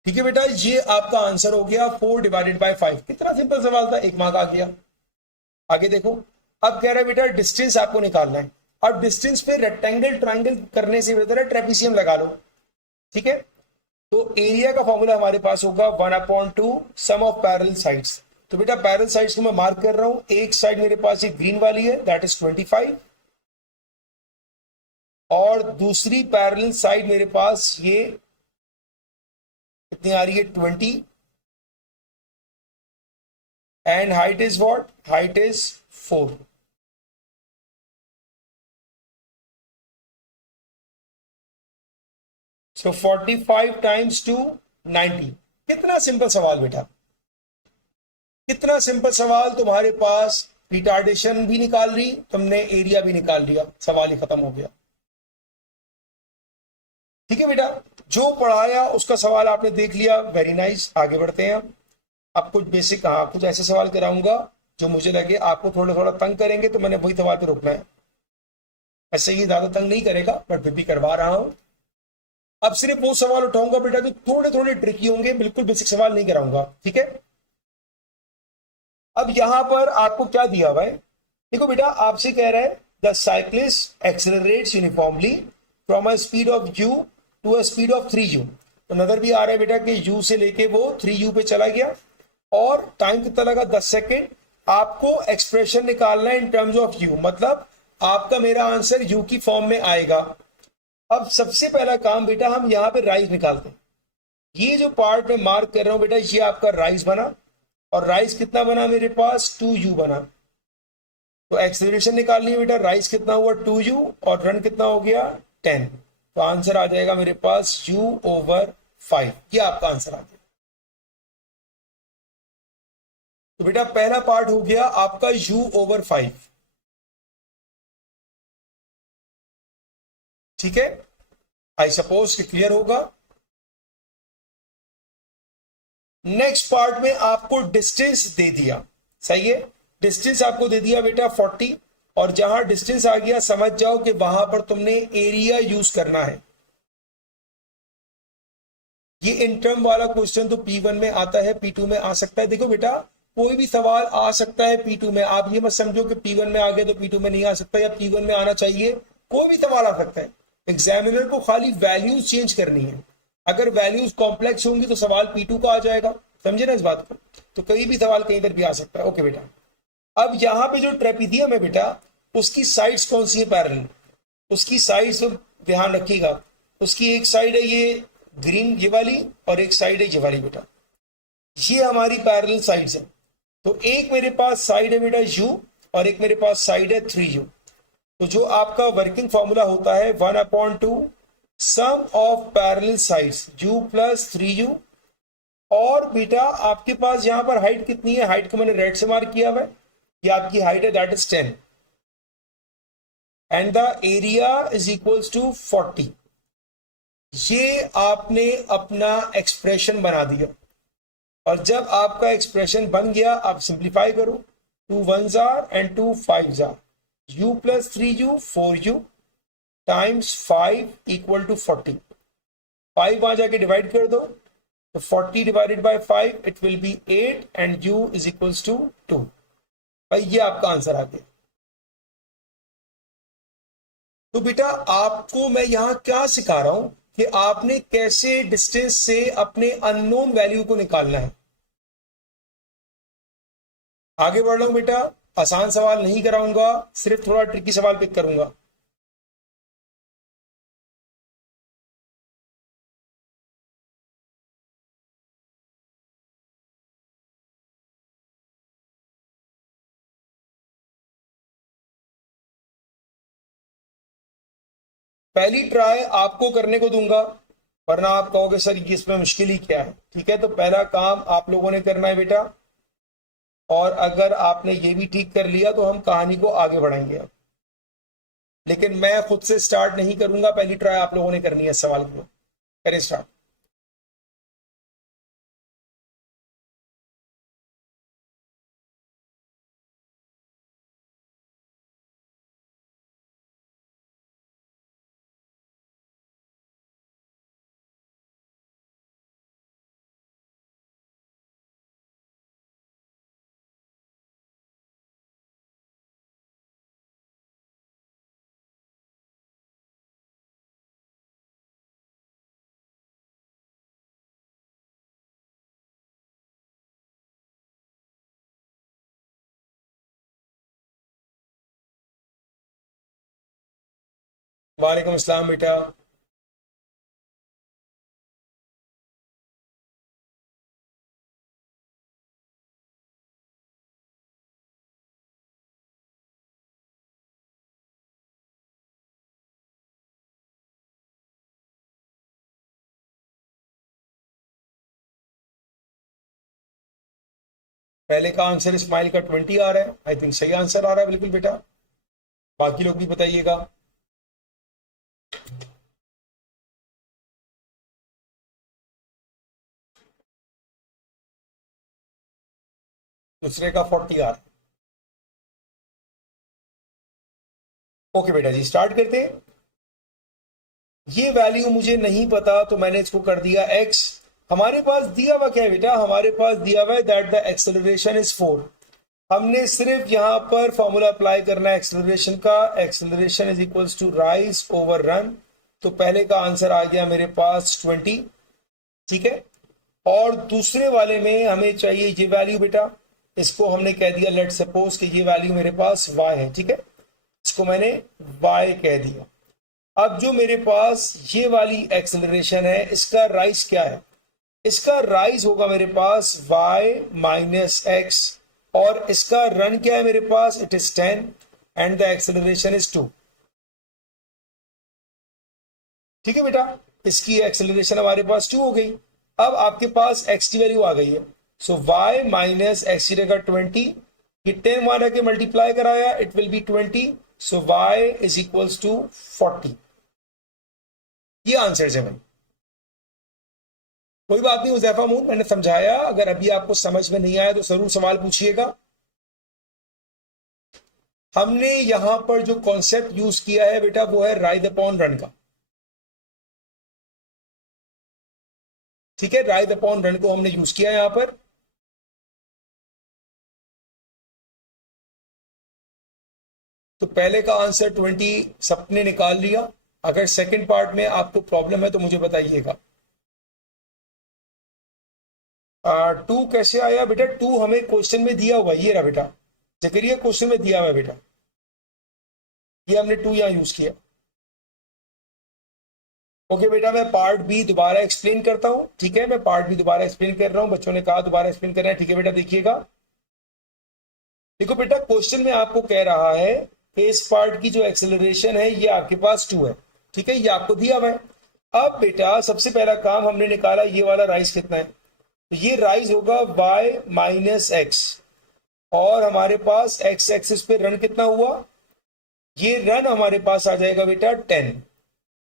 ठीक है बेटा, ये आपका आंसर हो गया 4 डिवाइडेड बाय 5। कितना सिंपल सवाल था, 1 मार्क आ गया। आगे देखो, अब कह रहा है बेटा डिस्टेंस आपको निकालना है। अब डिस्टेंस पे रेक्टेंगल ट्राइंगल करने से बेहतर है ट्रेपीजियम लगा लो, ठीक है। तो एरिया का फॉर्मूला हमारे पास होगा 1/2 सम ऑफ पैरेलल साइड्स। तो बेटा पैरेलल साइड्स को मैं मार्क कर रहा हूं। एक साइड मेरे पास एक ग्रीन वाली है, दैट इज 25, और दूसरी पैरेलल साइड मेरे पास ये कितनी आ रही है? 20, and height is what? Height is 4। So 45 times 2 90। कितना सिंपल सवाल बेटा, कितना सिंपल सवाल। तुम्हारे पास रिटार्डेशन भी निकाल रही, तुमने एरिया भी निकाल लिया, सवाल ही खत्म हो गया, ठीक है बेटा। जो पढ़ाया उसका सवाल आपने देख लिया, वेरी नाइस। आगे बढ़ते हैं। अब कुछ बेसिक, हाँ कुछ ऐसे सवाल कराऊंगा जो मुझे लगे आपको थोड़ा थोड़ा तंग करेंगे, तो मैंने वही सवाल पे रोकना है। ऐसे ही ज्यादा तंग नहीं करेगा, बट फिर भी करवा रहा हूं। अब सिर्फ वो सवाल उठाऊंगा बेटा जो थोड़े थोड़े ट्रिकी होंगे, बिल्कुल बेसिक सवाल नहीं कराऊंगा, ठीक है। अब यहां पर आपको क्या दिया हुआ है, देखो बेटा आपसे कह रहा है the cyclist accelerates uniformly from a speed of u to a speed of 3u। तो नजर भी आ रहा है बेटा कि u से लेके वो 3u पे चला गया, और टाइम कितना लगा 10 सेकेंड। आपको एक्सप्रेशन निकालना है इन टर्म्स ऑफ u, मतलब आपका मेरा आंसर u की फॉर्म में आएगा। अब सबसे पहला काम बेटा हम यहाँ पे राइज निकालते हैं। ये जो पार्ट में मार्क कर रहा हूं बेटा, ये आपका राइज बना, और राइज कितना बना मेरे पास 2u बना। तो एक्सेलरेशन निकालनी है बेटा, राइज कितना हुआ 2u, और रन कितना हो गया 10। तो आंसर आ जाएगा मेरे पास u/5, ये आपका आंसर आ जाएगा। तो बेटा पहला पार्ट हो गया आपका u/5, ठीक है। आई सपोज कि क्लियर होगा। नेक्स्ट पार्ट में आपको डिस्टेंस दे दिया, सही है, डिस्टेंस आपको दे दिया बेटा 40, और जहां डिस्टेंस आ गया समझ जाओ कि वहां पर तुमने एरिया यूज करना है। ये इंटर्म वाला क्वेश्चन तो P1 में आता है, P2 में आ सकता है। देखो बेटा कोई भी सवाल आ सकता है P2 में, आप ये मत समझो कि P1 में आ गया तो P2 में नहीं आ सकता, या P1 में आना चाहिए, कोई भी सवाल आ सकता है। एग्जामिनर को खाली वैल्यूज चेंज करनी है, अगर वैल्यूज कॉम्प्लेक्स होंगी तो सवाल P2 का आ जाएगा, समझे ना इस बात को। तो कोई भी सवाल कहीं पर भी आ सकता है। ओके बेटा, अब यहाँ पे जो ट्रेपीजियम है बेटा, उसकी साइड्स कौन सी है पैरेलल, उसकी साइड्स ध्यान रखिएगा। उसकी एक साइड है ये ग्रीन ये वाली, और एक साइड है ये वाली बेटा, ये हमारी पैरेलल साइड्स है। तो एक मेरे पास साइड है बेटा u, और एक मेरे पास साइड है 3u। तो जो आपका वर्किंग फॉर्मूला होता है 1/2 sum of parallel sides u plus 3u। और बेटा आपके पास यहां पर हाइट कितनी है, हाइट को मैंने रेड से मार्क किया हुआ है, ये आपकी हाइट है, that is 10, and the area is equals to 40। ये आपने अपना एक्सप्रेशन बना दिया, और जब आपका एक्सप्रेशन बन गया आप सिंप्लीफाई करो, 2 1s are and 2 5s are, u plus 3u 4u times 5 equal to 40। 5 वहां जाके डिवाइड कर दो, तो 40 divided by 5 it will be 8, and u is equals to 2। भाई ये आपका आंसर आ गया। तो बेटा आपको मैं यहां क्या सिखा रहा हूं कि आपने कैसे डिस्टेंस से अपने अननोन वैल्यू को निकालना है। आगे बढ़ रहा हूं बेटा, आसान सवाल नहीं कराऊंगा, सिर्फ थोड़ा ट्रिकी सवाल पिक करूंगा। पहली ट्राई आपको करने को दूंगा, वरना आप कहोगे सर ये इसमें मुश्किल ही क्या है। ठीक है, तो पहला काम आप लोगों ने करना है बेटा, और अगर आपने ये भी ठीक कर लिया तो हम कहानी को आगे बढ़ाएंगे अब। लेकिन मैं खुद से स्टार्ट नहीं करूंगा, पहली ट्राई आप लोगों ने करनी है सवाल को। करें स्टार्ट। वालेकुम अस्सलाम बेटा। पहले का आंसर इस्माइल का 20 आ रहा है, आई थिंक सही आंसर आ रहा है बिल्कुल बेटा। बाकी लोग भी बताइएगा। दूसरे का 40 आ रहा है। ओके बेटा जी, स्टार्ट करते हैं। ये वैल्यू मुझे नहीं पता तो मैंने इसको कर दिया x। हमारे पास दिया हुआ क्या है बेटा, हमारे पास दिया हुआ है दैट द एक्सेलरेशन इज 4। हमने सिर्फ यहां पर फॉर्मूला अप्लाई करना है एक्सेलरेशन का। Acceleration is equals to rise over run. तो पहले का आंसर आ गया मेरे पास 20, ठीक है। और दूसरे वाले में हमें चाहिए ये वैल्यू बेटा, इसको हमने कह दिया लेट सपोज कि ये वैल्यू मेरे पास y है, ठीक है। इसको मैंने y कह दिया। अब जो मेरे पास ये वाली एक्सेलरेशन है, इसका राइज क्या है, इसका राइज होगा मेरे पास y माइनस एक्स, और इसका रन क्या है मेरे पास, it is 10 and the acceleration is 2, ठीक है बेटा। इसकी एक्सेलरेशन हमारे पास 2 हो गई। अब आपके पास x की वैल्यू आ गई है, सो y माइनस एक्स की जगह 20, ये 10 माना के मल्टीप्लाई कराया, it will be 20, so y is equals to 40। ये आंसर है भाई। कोई बात नहीं हुज़ैफा मून, मैंने समझाया। अगर अभी आपको समझ में नहीं आया तो जरूर सवाल पूछिएगा। हमने यहां पर जो कॉन्सेप्ट यूज किया है बेटा वो है राइज अपॉन रन का, ठीक है। राइज अपॉन रन को हमने यूज किया यहां पर। तो पहले का आंसर 20 सबने निकाल लिया। अगर सेकंड पार्ट में आपको प्रॉब्लम है तो मुझे बताइएगा। 2 कैसे आया बेटा, 2 हमें क्वेश्चन में दिया हुआ, ये रहा बेटा, जकरिया क्वेश्चन में दिया हुआ बेटा, ये हमने 2 यहां यूज किया। ओके बेटा, मैं पार्ट बी दोबारा एक्सप्लेन करता हूं, ठीक है। मैं पार्ट बी दोबारा एक्सप्लेन कर रहा हूं, बच्चों ने कहा दोबारा एक्सप्लेन करना है, ठीक है बेटा। देखिएगा, देखो बेटा, क्वेश्चन में आपको कह रहा है कि इस पार्ट की जो एक्सेलरेशन है ये आपके पास 2 है, ठीक है, ये आपको दिया हुआ है। अब बेटा सबसे पहला काम हमने निकाला ये वाला राइज कितना है, तो ये राइज होगा y माइनस एक्स, और हमारे पास x एक्सिस पे रन कितना हुआ, ये रन हमारे पास आ जाएगा बेटा 10।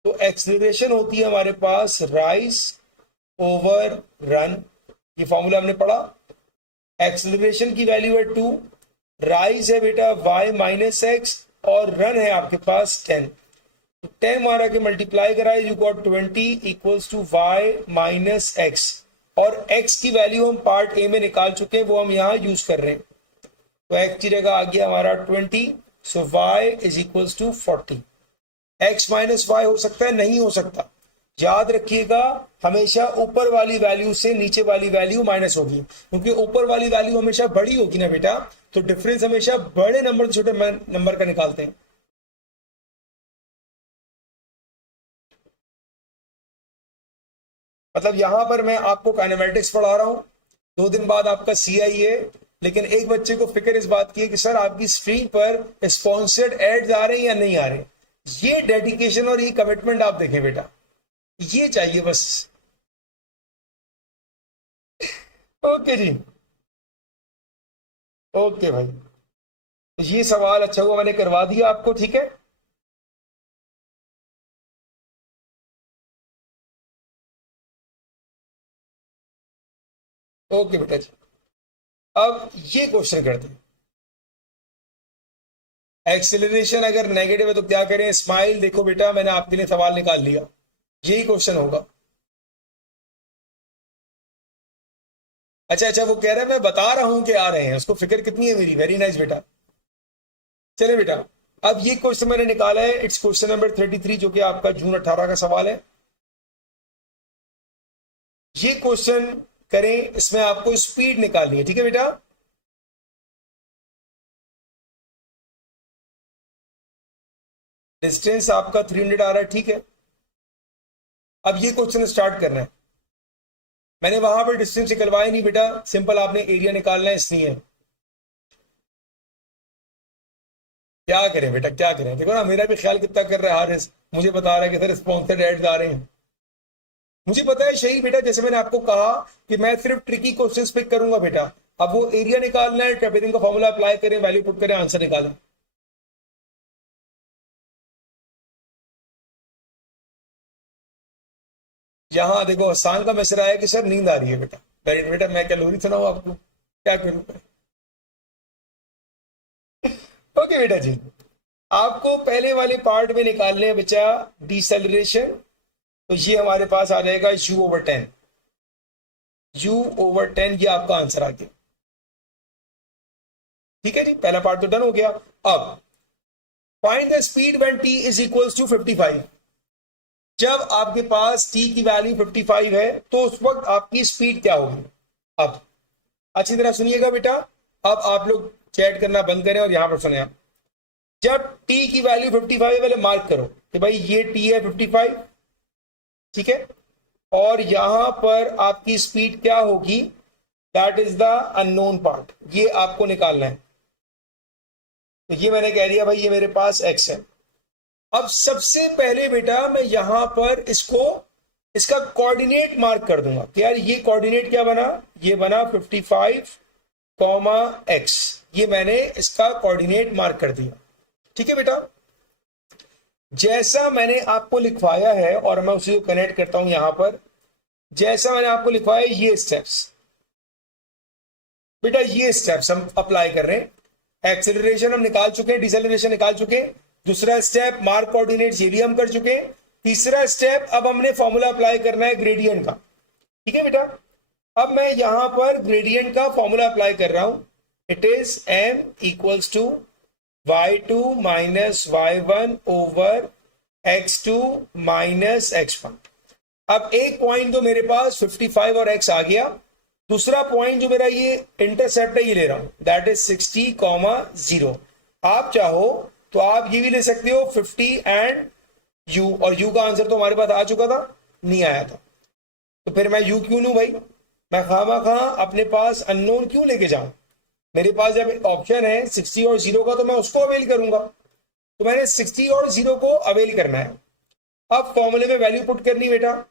तो एक्सेलरेशन होती है हमारे पास राइज ओवर रन, ये फॉर्मूला हमने पढ़ा। एक्सेलरेशन की वैल्यू है 2, राइज है बेटा y माइनस एक्स, और रन है आपके पास 10। तो 10 मारा के मल्टीप्लाई कराए, you got 20 equals to y minus x, और x की वैल्यू हम पार्ट ए में निकाल चुके हैं, वो हम यहां यूज कर रहे हैं। तो x की जगह आ गया हमारा 20, so y is equals to 40। x minus y हो सकता है, नहीं हो सकता। याद रखिएगा, हमेशा ऊपर वाली वैल्यू से नीचे वाली वैल्यू माइनस होगी, क्योंकि ऊपर वाली वैल्यू हमेशा बड़ी होगी ना बेटा, तो डिफरेंस हमेशा बड़े नंबर से छोटे नंबर का निकालते हैं। मतलब यहां पर मैं आपको काइनेमेटिक्स पढ़ा रहा हूं, 2 दिन बाद आपका सीआई है, लेकिन एक बच्चे को फिक्र इस बात की है कि सर आपकी स्क्रीन पर स्पॉन्सर्ड एड्स आ रहे हैं या नहीं आ रहे। ये डेडिकेशन और ये कमिटमेंट आप देखें बेटा, ये चाहिए बस। ओके जी, ओके भाई, तो ये सवाल अच्छा हुआ मैंने करवा दिया आपको, ठीक है। ओके बेटा जी, अब ये क्वेश्चन करते हैं। एक्सेलरेशन अगर नेगेटिव है तो क्या करें, स्माइल। देखो बेटा, मैंने आपके लिए सवाल निकाल लिया, यही क्वेश्चन होगा। अच्छा अच्छा, वो कह रहा है मैं बता रहा हूं कि आ रहे हैं, उसको फिक्र कितनी है मेरी। वेरी नाइस बेटा। चले बेटा, अब ये क्वेश्चन मैंने निकाला है, इट्स क्वेश्चन नंबर 33, जो कि आपका जून 18 का सवाल है। ये क्वेश्चन करें, इसमें आपको स्पीड निकालनी है, ठीक है बेटा। डिस्टेंस आपका 300 आ रहा है, ठीक है। अब ये क्वेश्चन स्टार्ट करना है। मैंने वहां पर डिस्टेंस निकलवाया नहीं बेटा, सिंपल आपने एरिया निकालना है, इसलिए। क्या करें बेटा, क्या करें। देखो ना, मेरा भी ख्याल कितना कर रहा है हारिस, मुझे बता रहा है कि सर स्पॉन्सर्ड एड्स आ रहे हैं। मुझे पता है सही बेटा, जैसे मैंने आपको कहा कि मैं सिर्फ ट्रिकी क्वेश्चंस पिक करूंगा बेटा। अब वो एरिया निकालना है, ट्रेपेजिंग का फॉर्मूला अप्लाई करें, वैल्यू पुट करें, आंसर निकालें। यहां देखो हसान का मैसेज आया कि सर नींद आ रही है बेटा। बेटा मैं क्या लोरी सुनाऊं आपको, क्या करूं। ओके बेटा जी, आपको पहले वाले पार्ट में निकालने हैं बच्चा डिसेलरेशन, तो ये हमारे पास आ जाएगा u/10, u/10, ये आपका आंसर आ गया। ठीक है जी, पहला पार्ट तो डन हो गया। अब find the speed when t is equals to 55। जब आपके पास t की वैल्यू 55 है तो उस वक्त आपकी स्पीड क्या होगी। अब अच्छी तरह सुनिएगा बेटा, अब आप लोग चैट करना बंद करें और यहां पर सुने। आप जब t की वैल्यू 55 वाले मार्क करो कि भाई ये t है 55, ठीक है, और यहां पर आपकी स्पीड क्या होगी, that is the unknown part, ये आपको निकालना है। तो ये मैंने कह दिया भाई ये मेरे पास x है। अब सबसे पहले बेटा मैं यहां पर इसका कोऑर्डिनेट मार्क कर दूंगा कि यार ये कोऑर्डिनेट क्या बना, ये बना 55, x, ये मैंने इसका कोऑर्डिनेट मार्क कर दिया। ठीक है बेटा, जैसा मैंने आपको लिखवाया है और मैं उसी को कनेक्ट करता हूं यहां पर, जैसा मैंने आपको लिखवाया ये स्टेप्स बेटा, ये स्टेप्स हम अप्लाई कर रहे हैं। एक्सेलरेशन हम निकाल चुके हैं, डिसेलरेशन निकाल चुके हैं, दूसरा स्टेप मार्क कोऑर्डिनेट्स ये भी हम कर चुके हैं, तीसरा स्टेप अब हमने फॉर्मूला अप्लाई करना है ग्रेडियंट का। ठीक है बेटा, अब मैं यहां पर ग्रेडियंट का फॉर्मूला अप्लाई कर रहा हूं। It is m equals to y2 minus y1 over x2 minus x1। अब एक पॉइंट तो मेरे पास 55 और x आ गया, दूसरा पॉइंट जो मेरा ये इंटरसेप्ट है ये ले रहा हूं, दैट इज 60,0। आप चाहो तो आप ये भी ले सकते हो 50 एंड u, और u का आंसर तो हमारे पास आ चुका था, नहीं आया था, तो फिर मैं u क्यों लूं भाई, मैं खामा अपने पास अननोन क्यों लेके जाऊं। मेरे पास जब ऑप्शन है 60 और 0 का तो मैं उसको अवेल करूंगा, तो मैंने 60 और 0 को अवेल करना है। अब फॉर्मूले में वैल्यू पुट करनी बेटा,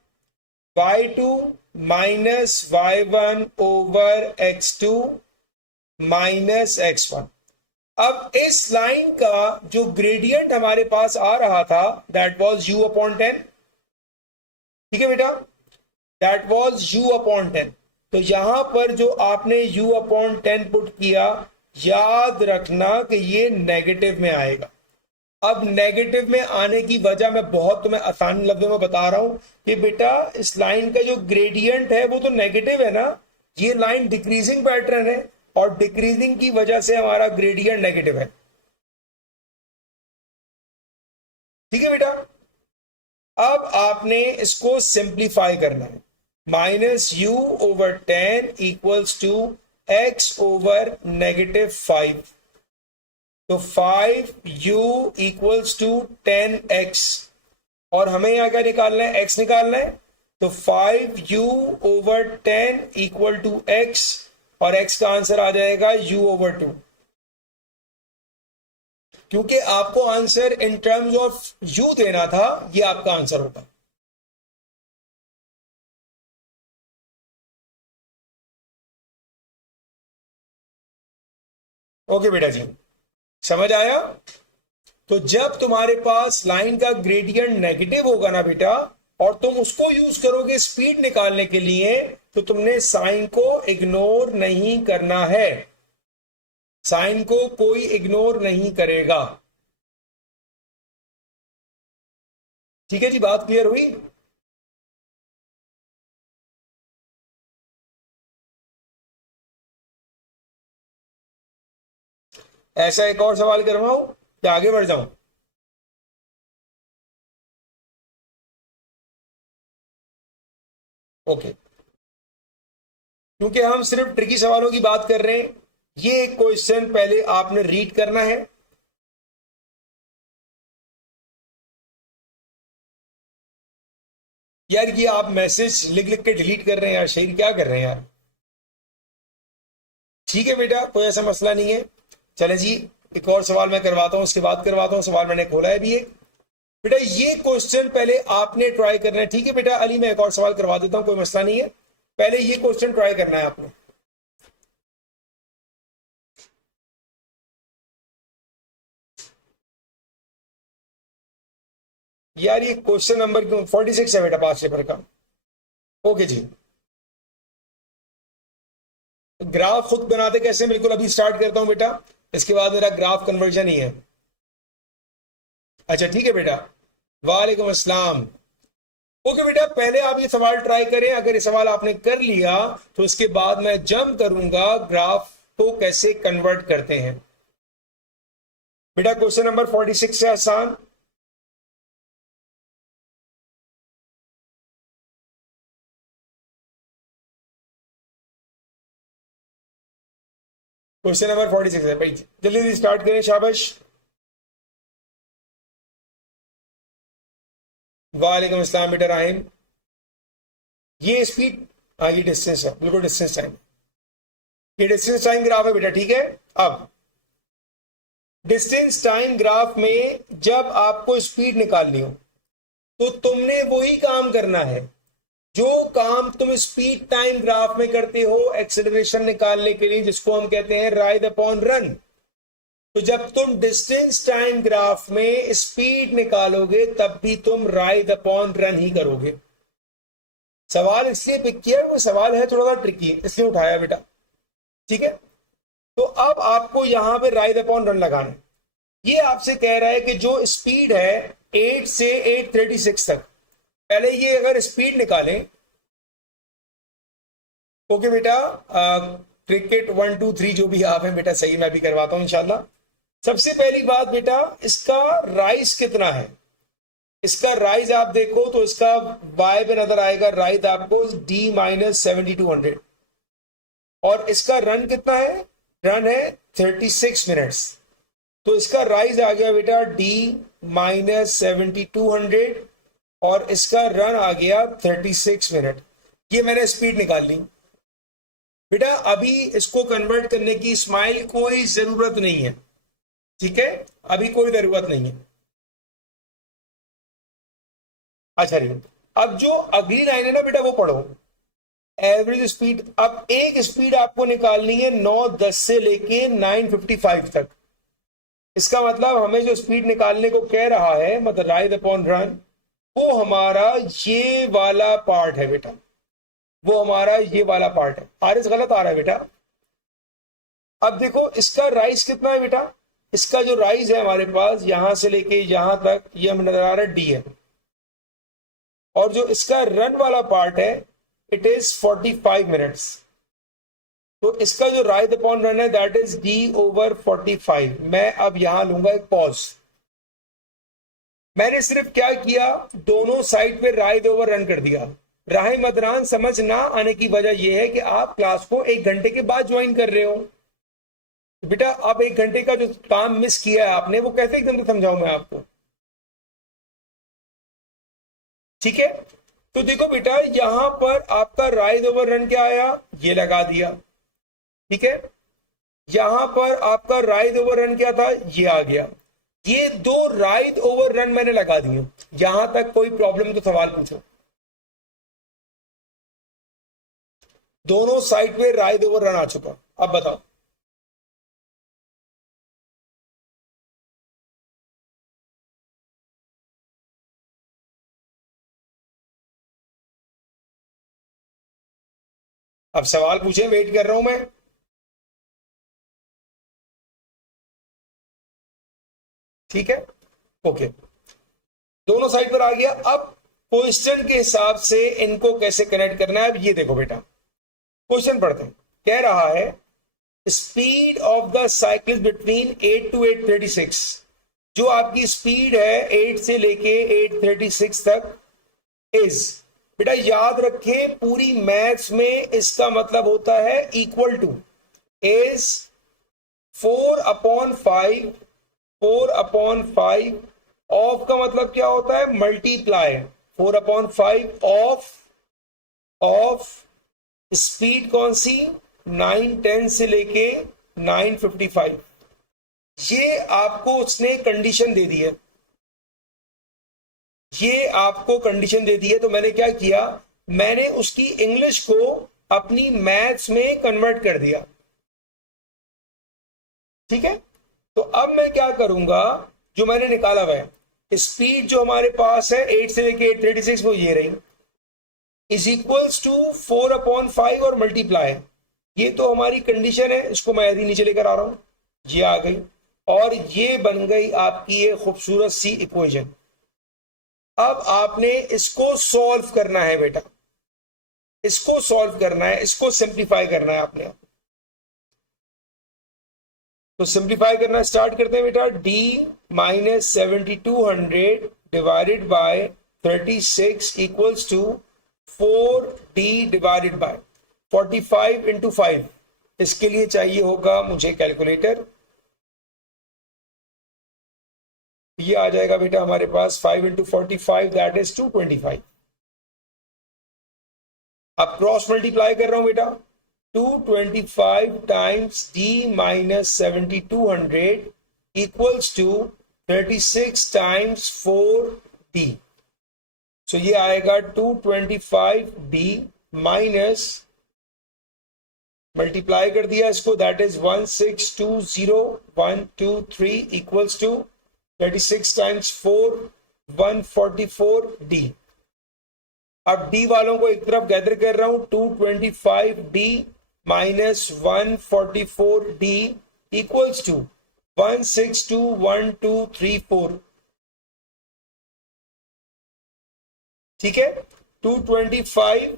y2 minus y1 over x2 minus x1। अब इस लाइन का जो ग्रेडियंट हमारे पास आ रहा था दैट वाज u/10। ठीक है बेटा, दैट वाज u/10। तो यहां पर जो आपने u/10 पुट किया, याद रखना कि ये नेगेटिव में आएगा। अब नेगेटिव में आने की वजह मैं बहुत तुम्हें आसान लफ्जों में बता रहा हूं कि बेटा इस लाइन का जो ग्रेडियंट है वो तो नेगेटिव है ना, ये लाइन डिक्रीजिंग पैटर्न है और डिक्रीजिंग की वजह से हमारा ग्रेडियंट नेगेटिव है। ठीक है बेटा, अब आपने इसको सिंप्लीफाई करना है। -u/10 equals to x over -5, तो 5u इक्वल्स टू 10x, और हमें यहां क्या निकालना है, x निकालना है, तो 5u/10 इक्वल टू x, और x का आंसर आ जाएगा u/2, क्योंकि आपको answer in terms of u देना था, ये आपका आंसर होगा। ओके बेटा जी, समझ आया। तो जब तुम्हारे पास लाइन का ग्रेडियंट नेगेटिव होगा ना बेटा, और तुम उसको यूज करोगे स्पीड निकालने के लिए, तो तुमने साइन को इग्नोर नहीं करना है, साइन को कोई इग्नोर नहीं करेगा। ठीक है जी, बात क्लियर हुई। ऐसा एक और सवाल करवाऊं या आगे बढ़ जाऊं। ओके, क्योंकि हम सिर्फ ट्रिकी सवालों की बात कर रहे हैं, ये एक क्वेश्चन पहले आपने रीड करना है। यार ये आप मैसेज लिख लिख के डिलीट कर रहे हैं यार, शेर क्या कर रहे हैं यार। ठीक है बेटा, कोई ऐसा मसला नहीं है। चले जी, एक और सवाल मैं करवाता हूं, उसके बाद करवाता हूं सवाल, मैंने खोला है भी एक। बेटा ये क्वेश्चन पहले आपने ट्राई करना है। ठीक है बेटा अली, मैं एक और सवाल करवा देता हूं, कोई मसला नहीं है, पहले ये क्वेश्चन ट्राई करना है आपने। यार ये क्वेश्चन नंबर 46 है बेटा, पांच पेपर का। ओके जी, ग्राफ खुद बनाते कैसे, बिल्कुल अभी स्टार्ट करता हूं बेटा, इसके बाद मेरा ग्राफ कन्वर्जन ही है। अच्छा ठीक है बेटा, वालेकुम अस्सलाम। ओके बेटा, पहले आप ये सवाल ट्राई करें, अगर ये सवाल आपने कर लिया तो इसके बाद मैं जंप करूंगा ग्राफ को कैसे कन्वर्ट करते हैं। बेटा क्वेश्चन नंबर 46 से आसान। क्वेश्चन नंबर 46 है भाई, जल्दी जल्दी स्टार्ट करें, शाबाश। वालेकुम अस्सलाम बेटा राहिम। ये स्पीड, हाँ ये डिस्टेंस है, बिल्कुल डिस्टेंस टाइम, ये डिस्टेंस टाइम ग्राफ है बेटा, ठीक है। अब डिस्टेंस टाइम ग्राफ में जब आपको स्पीड निकालनी हो तो तुमने वही काम करना है जो काम तुम स्पीड टाइम ग्राफ में करते हो एक्सेलरेशन निकालने के लिए, जिसको हम कहते हैं राइज अपॉन रन। तो जब तुम डिस्टेंस टाइम ग्राफ में स्पीड निकालोगे तब भी तुम राइज अपॉन रन ही करोगे। सवाल इसलिए पिक किया, वो सवाल है थोड़ा सा ट्रिकी इसलिए उठाया बेटा, ठीक है। तो अब आपको यहां पे राइज अपॉन रन लगाना है। ये आपसे कह रहा है कि जो स्पीड है 8 से 836 तक, पहले ये अगर स्पीड निकालें। ओके बेटा, क्रिकेट 1 2 3 जो भी आप हैं बेटा सही, मैं भी करवाता हूं इंशाल्लाह। सबसे पहली बात बेटा, इसका राइज कितना है। इसका राइज आप देखो तो इसका वाई पे नजर आएगा, राइज आपको D-7200, और इसका रन कितना है, रन है 36 मिनट्स। तो इसका राइज आ गया बेटा D-7200 और इसका रन आ गया 36 मिनट। ये मैंने स्पीड निकाल ली बेटा। अभी इसको कन्वर्ट करने की स्माइल कोई जरूरत नहीं है, ठीक है, अभी कोई जरूरत नहीं है। अच्छा रही, अब जो अगली लाइन है ना बेटा वो पढ़ो, एवरेज स्पीड। अब एक स्पीड आपको निकालनी है 9:10 से लेके 9:55 तक। इसका मतलब हमें जो स्पीड निकालने को कह रहा है, मतलब राइज अपॉन रन, वो हमारा ये वाला पार्ट है बेटा, वो हमारा ये वाला पार्ट है। आरएस गलत आ रहा है बेटा। अब देखो इसका राइज कितना है बेटा, इसका जो राइज है हमारे पास यहां से लेके यहां तक, ये हमें नजर आ रहा है D है, और जो इसका रन वाला पार्ट है इट इज 45 मिनट्स। तो इसका जो राइज अपॉन रन है दैट इज D/45। मैं अब यहां लूंगा एक पॉज। मैंने सिर्फ क्या किया, दोनों साइड पे राइज ओवर रन कर दिया। राहे मदरान समझ ना आने की वजह यह है कि आप क्लास को 1 घंटे के बाद ज्वाइन कर रहे हो। बेटा अब 1 घंटे का जो काम मिस किया है आपने, वो कैसे एकदम से समझाऊं मैं आपको, ठीक है। तो देखो बेटा यहां पर आपका राइज ओवर रन क्या आया, ये लगा दिया, ठीक है। यहां पर आपका राइज ओवर रन क्या था, ये आ गया। ये 2 राइज ओवर रन मैंने लगा दिए। यहां तक कोई प्रॉब्लम तो सवाल पूछो। दोनों साइड पे राइज ओवर रन आ चुका, अब बताओ। अब सवाल पूछे, वेट कर रहा हूं मैं। ठीक है, ओके, दोनों साइड पर आ गया। अब क्वेश्चन के हिसाब से इनको कैसे कनेक्ट करना है, अब ये देखो बेटा, क्वेश्चन पढ़ते हैं। कह रहा है speed of the cycle between 8 to 836। जो आपकी स्पीड है 8 से लेके 836 तक इज, बेटा याद रखें पूरी मैथ्स में इसका मतलब होता है इक्वल टू, इज 4/5। 4/5 ऑफ का मतलब क्या होता है, मल्टीप्लाई। 4/5 ऑफ स्पीड कौन सी, 9:10 से लेके 9:55। ये आपको उसने कंडीशन दे दी है, ये आपको कंडीशन दे दी है। तो मैंने क्या किया, मैंने उसकी इंग्लिश को अपनी मैथ्स में कन्वर्ट कर दिया, ठीक है। तो अब मैं क्या करूंगा, जो मैंने निकाला हुआ है स्पीड जो हमारे पास है 8 से लेके 836, वो ये रही, इज इक्वल्स टू 4/5 और मल्टीप्लाई। ये तो हमारी कंडीशन है, इसको मैं यदि नीचे लेकर आ रहा हूं, ये आ गई। और ये बन गई आपकी ये खूबसूरत सी इक्वेशन। अब आपने इसको सॉल्व करना है बेटा, इसको सॉल्व करना है, इसको सिंप्लीफाई करना है आपने। तो सिंप्लीफाई करना स्टार्ट करते हैं बेटा। d minus 7200 divided by 36 equals to 4d divided by 45 into 5। इसके लिए चाहिए होगा मुझे कैलकुलेटर। ये आ जाएगा बेटा हमारे पास 5 इंटू 45 दैट इज 225। अब क्रॉस मल्टीप्लाई कर रहा हूं बेटा। 225 times d minus 7200 equals to 36 times 4d। So ये आएगा 225d माइनस, मल्टीप्लाई कर दिया इसको, that is 1620123 equals to 36 times 4 144d। अब d वालों को एक तरफ गैदर कर रहा हूं। 225d minus 144d equals to 1621234। ठीक है, 225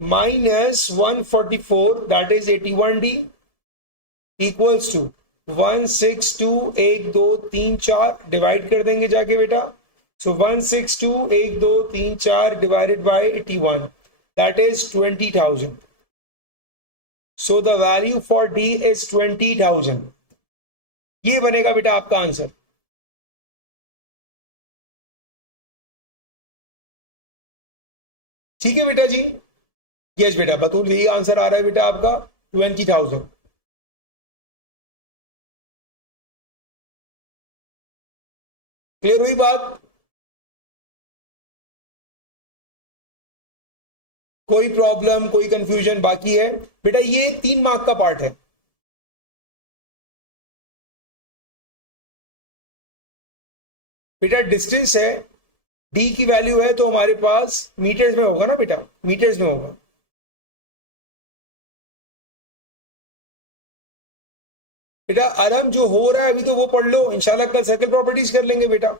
minus 144 that is 81d equals to 1621234 divide कर देंगे जाके बेटा। So 1621234 divided by 81 that is 20,000। So the value for d is 20,000। ये बनेगा बेटा आपका आंसर। ठीक है बेटा जी, यस बेटा बतूल यही आंसर आ रहा है बेटा आपका 20,000। क्लियर हुई बात? कोई प्रॉब्लम, कोई कंफ्यूजन बाकी है? बेटा ये 3 मार्क का पार्ट है। बेटा डिस्टेंस है, d की वैल्यू है तो हमारे पास मीटर्स में होगा ना बेटा, मीटर्स में होगा। बेटा आराम जो हो रहा है अभी तो वो पढ़ लो, इंशाल्लाह कल सर्कल प्रॉपर्टीज कर लेंगे बेटा,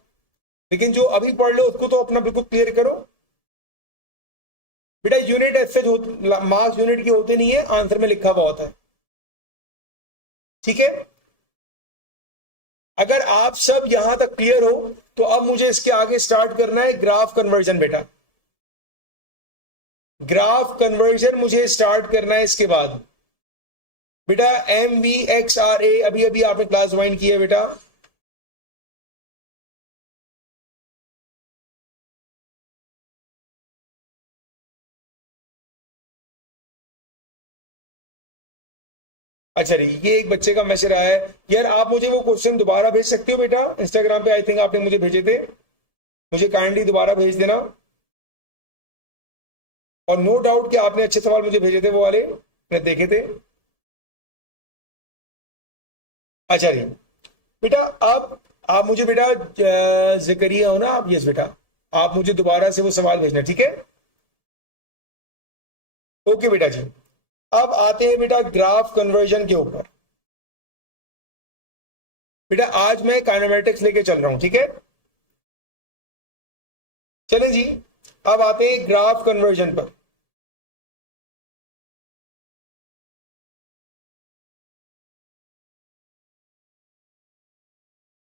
लेकिन जो अभी पढ़ लो उसको तो अपना बिल्कुल क्लियर करो। बेटा यूनिट ऐसे मार्क्स यूनिट के होते नहीं है, आंसर में लिखा हुआ होता है। ठीक है, अगर आप सब यहां तक क्लियर हो तो अब मुझे इसके आगे स्टार्ट करना है ग्राफ कन्वर्जन बेटा। ग्राफ कन्वर्जन मुझे स्टार्ट करना है इसके बाद बेटा। MVXRA अभी अभी आपने क्लास ज्वाइन की है बेटा। अच्छा नहीं, ये एक बच्चे का मैसेज आया है यार, आप मुझे वो क्वेश्चन दोबारा भेज सकते हो बेटा इंस्टाग्राम पे, आई थिंक आपने मुझे भेजे थे, मुझे काइंडली दोबारा भेज देना। और नो डाउट कि आपने अच्छे सवाल मुझे भेजे थे, वो वाले मैंने देखे थे। अच्छा जी बेटा, अब आप मुझे बेटा जिक्रिया हो ना आप, यस बेटा, आप मुझे दोबारा से वो सवाल भेजना, ठीक है? ओके बेटा जी, अब आते हैं बेटा ग्राफ कन्वर्जन के ऊपर। बेटा आज मैं काइनेमेटिक्स लेके चल रहा हूं, ठीक है? चलें जी, अब आते हैं ग्राफ कन्वर्जन पर।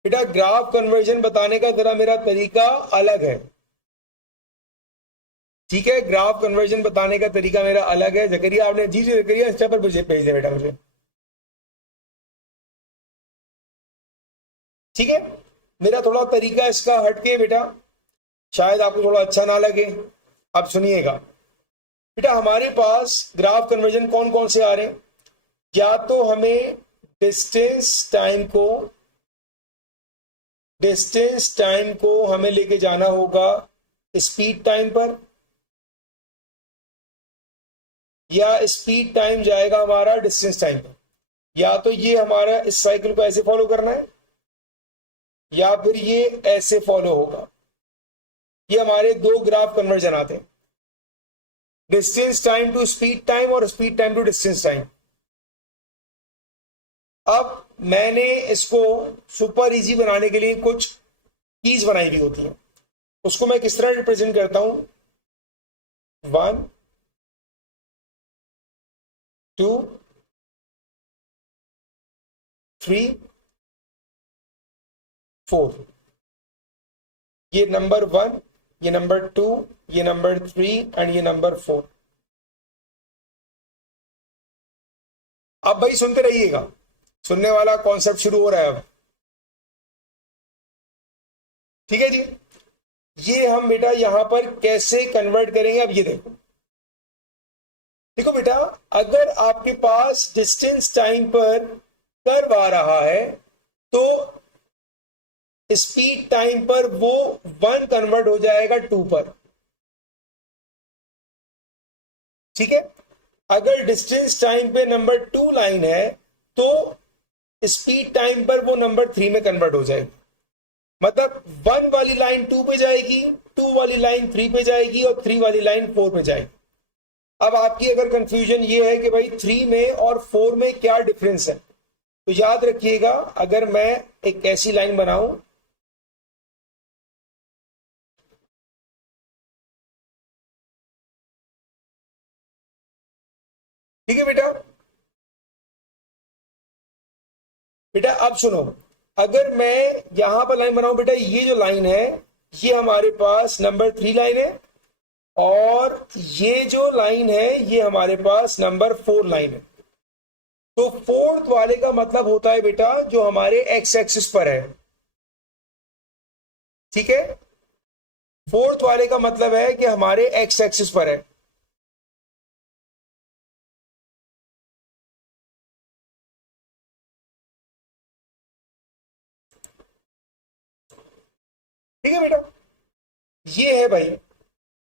बेटा ग्राफ कन्वर्जन बताने का जरा मेरा तरीका अलग है, ठीक है? ग्राफ कन्वर्जन बताने का तरीका मेरा अलग है। जकरिया आपने, जी जी जकरिया इंस्टा पर भेज दे बेटा मुझे, ठीक है? मेरा थोड़ा तरीका इसका हटके बेटा, शायद आपको थोड़ा अच्छा ना लगे। अब सुनिएगा बेटा, हमारे पास ग्राफ कन्वर्जन कौन कौन से आ रहे हैं? या तो हमें डिस्टेंस टाइम को हमें लेके जाना होगा स्पीड टाइम पर, या स्पीड टाइम जाएगा हमारा डिस्टेंस टाइम पर। या तो ये हमारा इस साइकिल को ऐसे फॉलो करना है, या फिर ये ऐसे फॉलो होगा। ये हमारे 2 ग्राफ कन्वर्जन आते हैं, distance time to speed time और speed time to distance time. अब मैंने इसको सुपर इजी बनाने के लिए कुछ कीज बनाई हुई होती हैं, उसको मैं किस तरह रिप्रेजेंट करता हूं, 1 2 3 4, ये नंबर 1, ये नंबर 2, ये नंबर 3 एंड ये नंबर 4। अब भाई सुनते रहिएगा, सुनने वाला कॉन्सेप्ट शुरू हो रहा है अब। ठीक है जी, ये हम बेटा यहां पर कैसे कन्वर्ट करेंगे, अब ये देखो। देखो बेटा, अगर आपके पास डिस्टेंस टाइम पर कर्व आ रहा है तो स्पीड टाइम पर वो 1 कन्वर्ट हो जाएगा 2 पर। ठीक है, अगर डिस्टेंस टाइम पे नंबर 2 लाइन है तो स्पीड टाइम पर वो नंबर 3 में कन्वर्ट हो जाएगी। मतलब 1 वाली लाइन 2 पे जाएगी, 2 वाली लाइन 3 पे जाएगी और 3 वाली लाइन 4 पे जाएगी। अब आपकी अगर कंफ्यूजन ये है कि भाई 3 में और 4 में क्या डिफरेंस है, तो याद रखिएगा, अगर मैं एक ऐसी लाइन बनाऊं, ठीक है बेटा, बेटा अब सुनो, अगर मैं यहां पर लाइन बनाऊं बेटा, ये जो लाइन है ये हमारे पास नंबर 3 लाइन है और ये जो लाइन है ये हमारे पास नंबर 4 लाइन है। तो फोर्थ वाले का मतलब होता है बेटा जो हमारे एक्स एक्सिस पर है। ठीक है, फोर्थ वाले का मतलब है कि हमारे एक्स एक्सिस पर है। ठीक है बेटा, ये है भाई,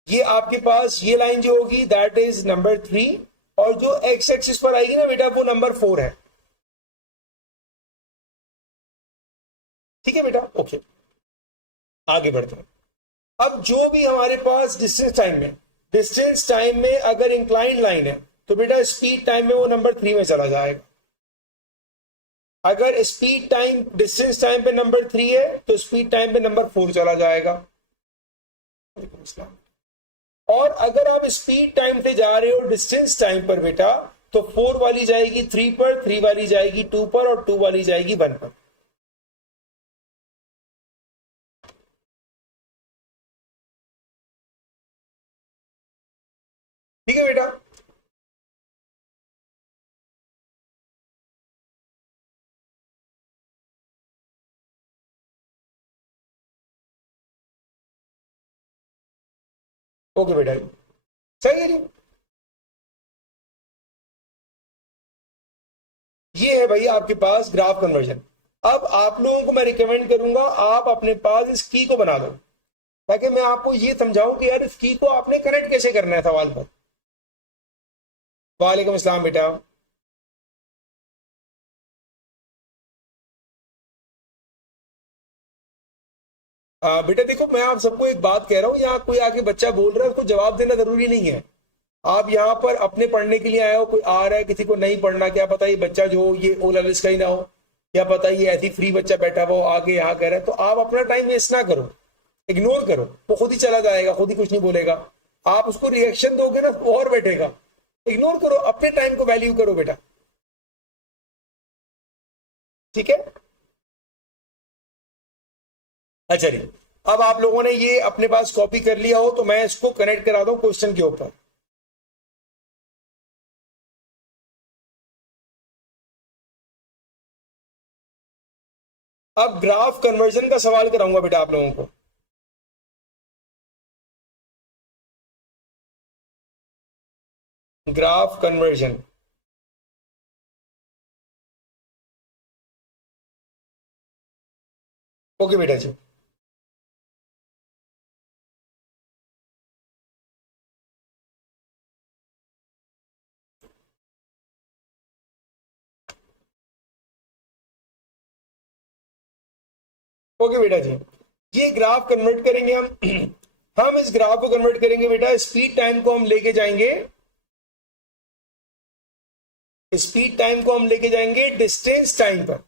ये आपके पास ये लाइन जो होगी दैट इज नंबर 3 और जो एक्स एक्सिस पर आएगी ना बेटा वो नंबर 4 है। ठीक है बेटा, ओके आगे बढ़ते हैं। अब जो भी हमारे पास डिस्टेंस टाइम में अगर इंक्लाइंड लाइन है तो बेटा स्पीड टाइम में वो नंबर 3 में चला जाएगा। अगर स्पीड टाइम डिस्टेंस टाइम पे नंबर 3 है तो स्पीड टाइम पे नंबर 4 चला जाएगा। और अगर आप स्पीड टाइम पे जा रहे हो डिस्टेंस टाइम पर बेटा तो 4 वाली जाएगी 3 पर, 3 वाली जाएगी 2 पर और 2 वाली जाएगी 1 पर। ठीक है बेटा, ओके बेटा, सही है जी। ये है भाई आपके पास ग्राफ कन्वर्जन। अब आप लोगों को मैं रिकमेंड करूंगा आप अपने पास इस की को बना दो ताकि मैं आपको ये समझाऊं कि यार इस की को आपने कनेक्ट कैसे करना है सवाल पर। वालेकुम अस्सलाम बेटा। बेटा देखो, मैं आप सबको एक बात कह रहा हूं, यहाँ कोई आके बच्चा बोल रहा है उसको जवाब देना जरूरी नहीं है। आप यहाँ पर अपने पढ़ने के लिए आए हो, कोई आ रहा है किसी को नहीं पढ़ना, क्या पता ये बच्चा जो ये ओ लेवल्स का ही ना हो, क्या पता ये ऐसी फ्री बच्चा बैठा हुआ आगे यहाँ कह रहा है, तो आप अपना टाइम वेस्ट ना करो, इग्नोर करो, वो खुद ही चला जाएगा, खुद ही कुछ नहीं बोलेगा। आप उसको रिएक्शन दोगे ना तो और बैठेगा। इग्नोर करो, अपने टाइम को वैल्यू करो बेटा। ठीक है, अच्छा जी। अब आप लोगों ने ये अपने पास कॉपी कर लिया हो तो मैं इसको कनेक्ट करा दूं क्वेश्चन के ऊपर। अब ग्राफ कन्वर्जन का सवाल कराऊंगा बेटा आप लोगों को। ग्राफ कन्वर्जन, ओके बेटा जी। ओके बेटा जी, ये ग्राफ कन्वर्ट करेंगे हम हम इस ग्राफ को कन्वर्ट करेंगे बेटा, स्पीड टाइम को हम लेके जाएंगे, स्पीड टाइम को हम लेके जाएंगे डिस्टेंस टाइम पर।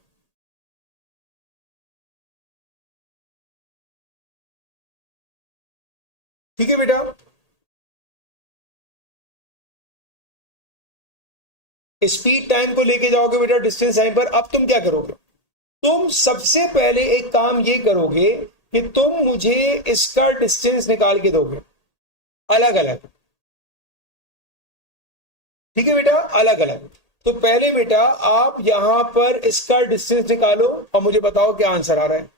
ठीक है बेटा, स्पीड टाइम को लेके जाओगे बेटा डिस्टेंस टाइम पर। अब तुम क्या करोगे, तुम सबसे पहले एक काम ये करोगे कि तुम मुझे इसका डिस्टेंस निकाल के दोगे अलग अलग। ठीक है बेटा, अलग अलग। तो पहले बेटा आप यहां पर इसका डिस्टेंस निकालो और मुझे बताओ क्या आंसर आ रहा है।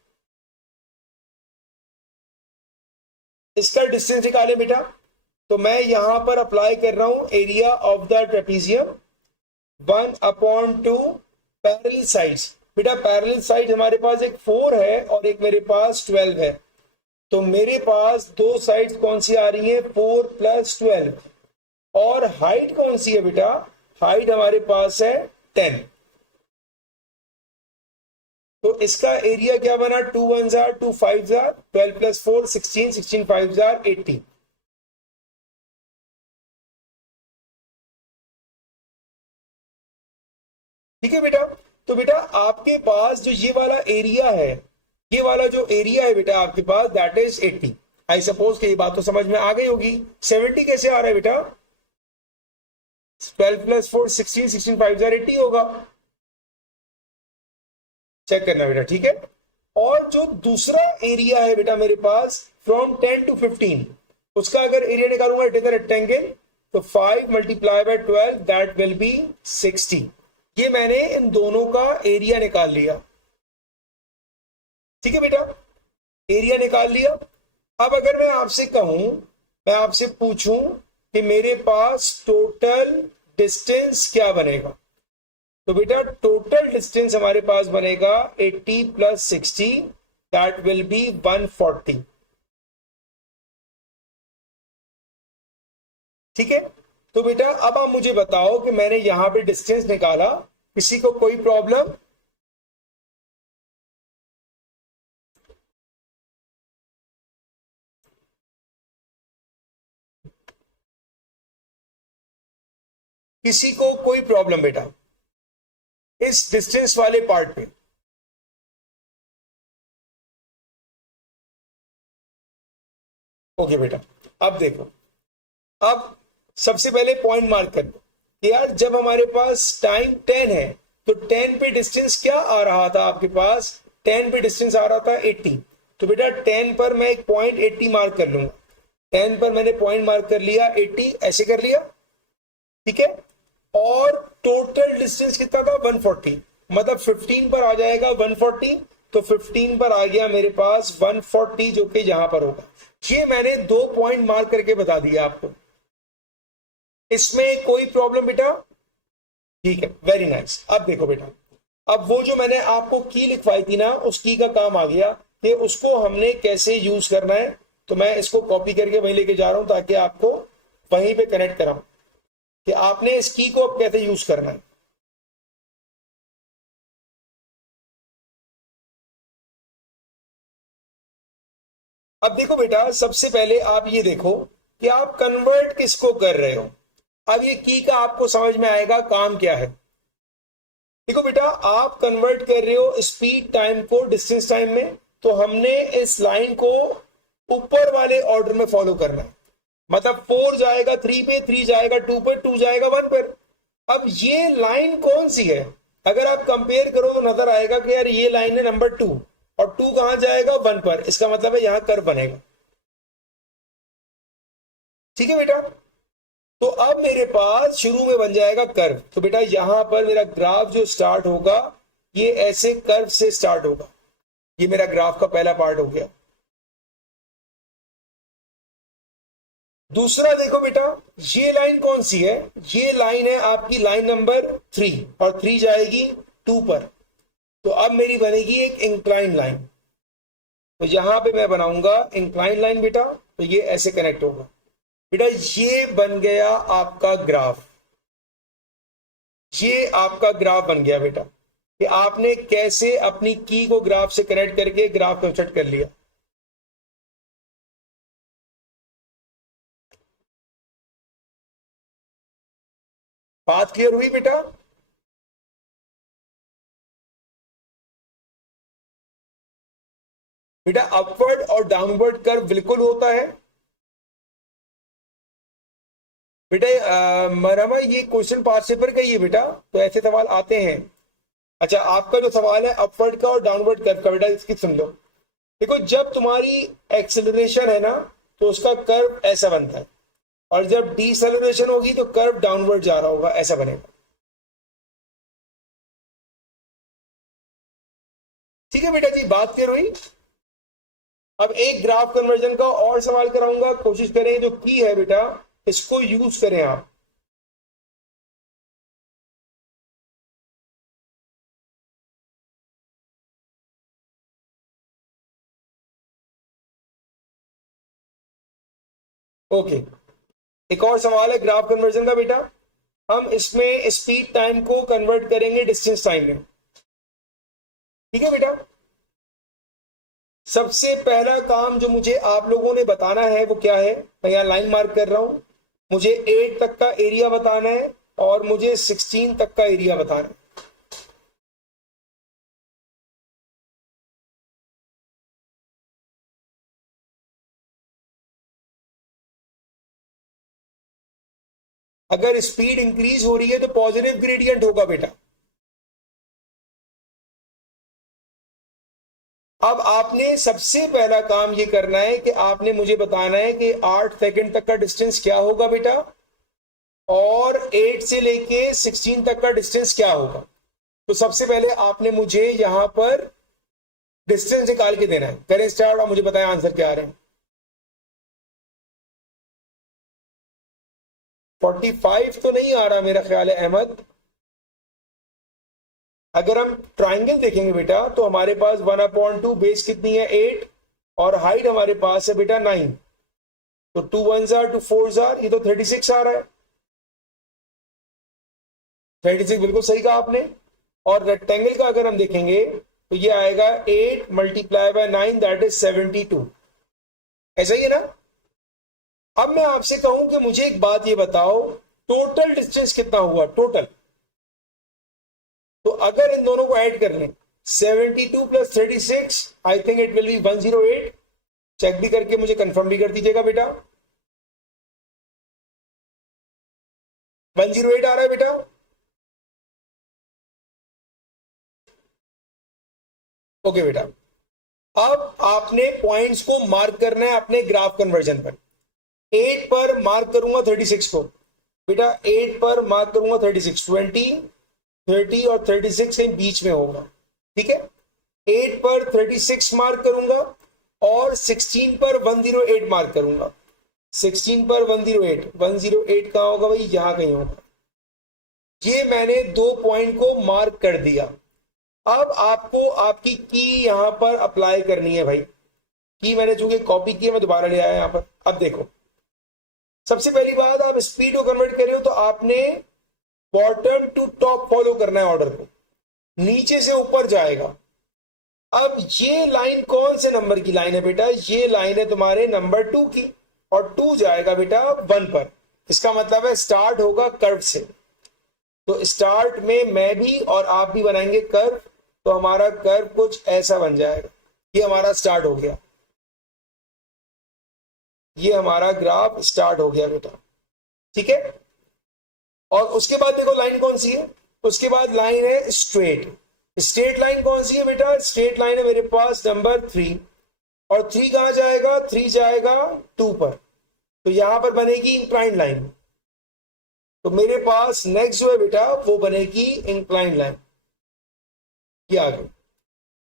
इसका डिस्टेंस निकाले बेटा, तो मैं यहां पर अप्लाई कर रहा हूं area of the trapezium 1/2 parallel sides. बेटा पैरेलल साइड हमारे पास एक 4 है और एक मेरे पास 12 है, तो मेरे पास दो साइड्स कौन सी आ रही है, 4 + 12। और हाइट कौन सी है बेटा, हाइट हमारे पास है 10। तो इसका एरिया क्या बना, 2 1 2 5 12 + 4 16 16 5 18। ठीक है बेटा, तो बेटा आपके पास जो ये वाला एरिया है, ये वाला जो एरिया है बेटा आपके पास, दैट इज 80। आई सपोज कि ये बात तो समझ में आ गई होगी। 70 कैसे आ रहा है बेटा, 12 + 4 16 16 5 80 होगा। चेक करना बेटा, ठीक है। और जो दूसरा एरिया है बेटा मेरे पास फ्रॉम 10 to 15, उसका अगर एरिया निकालूंगा इट इज अ रेक्टेंगल, तो 5 × 12 दैट विल बी 60। ये मैंने इन दोनों का एरिया निकाल लिया। ठीक है बेटा, एरिया निकाल लिया। अब अगर मैं आपसे कहूं, मैं आपसे पूछूं कि मेरे पास टोटल डिस्टेंस क्या बनेगा, तो बेटा टोटल डिस्टेंस हमारे पास बनेगा 80 + 60 दैट विल बी 140। ठीक है, तो बेटा अब आप मुझे बताओ कि मैंने यहां पे डिस्टेंस निकाला, किसी को कोई प्रॉब्लम? किसी को कोई प्रॉब्लम बेटा इस डिस्टेंस वाले पार्ट पे? ओके बेटा, अब देखो, अब सबसे पहले पॉइंट मार्क कर लो कि यार जब हमारे पास टाइम 10 है तो 10 पे डिस्टेंस क्या आ रहा था आपके पास, 10 पे डिस्टेंस आ रहा था 80। तो बेटा 10 पर मैं एक पॉइंट 80 मार्क कर लूंगा। 10 पर मैंने पॉइंट मार्क कर लिया 80, ऐसे कर लिया। ठीक है, और टोटल डिस्टेंस कितना था, 140। मतलब 15 पर आ जाएगा 140, तो 15 पर आ गया मेरे पास 140 जो कि यहां पर होगा। ये मैंने 2 पॉइंट मार्क करके बता दिया आपको। इसमें कोई प्रॉब्लम बेटा? ठीक है, वेरी नाइस। अब देखो बेटा, अब वो जो मैंने आपको की लिखवाई थी ना, उस की का काम आ गया कि उसको हमने कैसे यूज करना है। तो मैं इसको कॉपी करके वहीं लेके जा रहा हूं ताकि आपको वहीं पे कनेक्ट कराऊं कि आपने इस की को अब कैसे यूज करना है। अब देखो बेटा, सबसे पहले आप ये देखो कि आप कन्वर्ट किसको कर रहे हो। अब ये की का आपको समझ में आएगा काम क्या है। देखो बेटा, आप कन्वर्ट कर रहे हो स्पीड टाइम को डिस्टेंस टाइम में, तो हमने इस लाइन को ऊपर वाले ऑर्डर में फॉलो करना है। मतलब 4 जाएगा 3 पे, 3 जाएगा 2 पर, 2 जाएगा 1 पर। अब ये लाइन कौन सी है, अगर आप कंपेयर करो तो नजर आएगा कि यार ये लाइन है नंबर 2, और 2 कहां जाएगा 1 पर, इसका मतलब है यहां कर्व बनेगा। ठीक है बेटा, तो अब मेरे पास शुरू में बन जाएगा कर्व। तो बेटा यहां पर मेरा ग्राफ जो स्टार्ट होगा ये ऐसे कर्व से स्टार्ट होगा। ये मेरा ग्राफ का पहला पार्ट हो गया। दूसरा देखो बेटा, ये लाइन कौन सी है, ये लाइन है आपकी लाइन नंबर 3, और 3 जाएगी 2 पर। तो अब मेरी बनेगी एक इंक्लाइन लाइन। तो यहां पे मैं बनाऊंगा इंक्लाइन लाइन बेटा, तो ये ऐसे कनेक्ट होगा। बेटा ये बन गया आपका ग्राफ, ये आपका ग्राफ बन गया बेटा कि आपने कैसे अपनी की को ग्राफ से कनेक्ट करके ग्राफ कंस्ट्रक्ट कर लिया। बात क्लियर हुई बेटा? बेटा अपवर्ड और डाउनवर्ड कर्व बिल्कुल होता है। बेटा मरमा ये क्वेश्चन पार्ट पेपर का ही है बेटा, तो ऐसे सवाल आते हैं। अच्छा, आपका जो सवाल है अपवर्ड का और डाउनवर्ड कर्व का, बेटा इसकी सुन लो। देखो, जब तुम्हारी एक्सेलरेशन है ना तो उसका कर्व ऐसा बनता है, और जब डीसेलरेशन होगी तो कर्व डाउनवर्ड जा रहा होगा, ऐसा बनेगा। ठीक है बेटा जी, बात क्लियर हुई। अब एक ग्राफ कन्वर्जन का और सवाल कराऊंगा, कोशिश करें जो की है बेटा इसको यूज करें आप। ओके, एक और सवाल है ग्राफ कन्वर्जन का बेटा। हम इसमें स्पीड टाइम को कन्वर्ट करेंगे डिस्टेंस टाइम में। ठीक है बेटा, सबसे पहला काम जो मुझे आप लोगों ने बताना है वो क्या है, मैं यहां लाइन मार्क कर रहा हूं। मुझे 8 तक का एरिया बताना है और मुझे 16 तक का एरिया बताना है। अगर स्पीड इंक्रीज हो रही है तो पॉजिटिव ग्रेडियंट होगा बेटा। अब आपने सबसे पहला काम ये करना है कि आपने मुझे बताना है कि 8 सेकंड तक का डिस्टेंस क्या होगा बेटा, और 8 से लेके 16 तक का डिस्टेंस क्या होगा। तो सबसे पहले आपने मुझे यहां पर डिस्टेंस निकाल के देना है। करें स्टार्ट और मुझे बताएं आंसर क्या आ रहे हैं। 45 तो नहीं आ रहा मेरा ख्याल है अहमद। अगर हम ट्राइंगल देखेंगे बेटा तो हमारे पास 1/2 बेस कितनी है 8, और हाइट हमारे पास है बेटा 9, तो 2 1 2 4 ये तो 36 आ रहा है। 36 बिल्कुल सही कहा आपने। और रेक्टेंगल का अगर हम देखेंगे तो ये आएगा 8 मल्टीप्लाई बाय 9 दैट इज 72। ऐसा ही है ना। अब मैं आपसे कहूं कि मुझे एक बात ये बताओ, टोटल डिस्टेंस कितना हुआ टोटल। तो अगर इन दोनों को ऐड कर लें 72 plus 36, I think it will be 108। Check भी करके मुझे कंफर्म भी कर दीजिएगा बेटा। 108 आ रहा है बेटा। ओके बेटा, अब आपने पॉइंट्स को मार्क करना है अपने ग्राफ कन्वर्जन पर। 8 पर मार्क करूंगा 36 को बेटा, 8 पर मार्क करूंगा 36, 20 30 और 36 कहीं बीच में होगा। ठीक है, 8 पर 36 मार्क करूंगा और 16 पर 108 मार्क करूंगा। 16 पर 108, 108 कहां होगा भाई, यहां कहीं होगा। ये मैंने दो पॉइंट को मार्क कर दिया। अब आपको आपकी की यहां पर अप्लाई करनी है भाई। की मैंने चूंकि कॉपी की, मैं दोबारा ले आया यहां पर। अब देखो, सबसे पहली बात, आप स्पीड को कन्वर्ट कर रहे हो तो आपने बॉटम टू टॉप फॉलो करना है ऑर्डर को, नीचे से ऊपर जाएगा। अब ये लाइन कौन से नंबर की लाइन है बेटा, ये लाइन है तुम्हारे नंबर 2 की, और 2 जाएगा बेटा 1 पर। इसका मतलब है स्टार्ट होगा कर्व से। तो स्टार्ट में मैं भी और आप भी बनाएंगे कर्व, तो हमारा कर्व कुछ ऐसा बन जाएगा। ये हमारा स्टार्ट हो गया, ये हमारा ग्राफ स्टार्ट हो गया बेटा। ठीक है, और उसके बाद देखो लाइन कौन सी है, उसके बाद लाइन है स्ट्रेट। स्ट्रेट लाइन कौन सी है बेटा, स्ट्रेट लाइन है मेरे पास नंबर 3, और 3 कहां जाएगा, 3 जाएगा 2 पर, तो यहां पर बनेगी इंक्लाइन लाइन। तो मेरे पास नेक्स्ट जो है बेटा वो बनेगी इंक्लाइन लाइन। ये आ गई,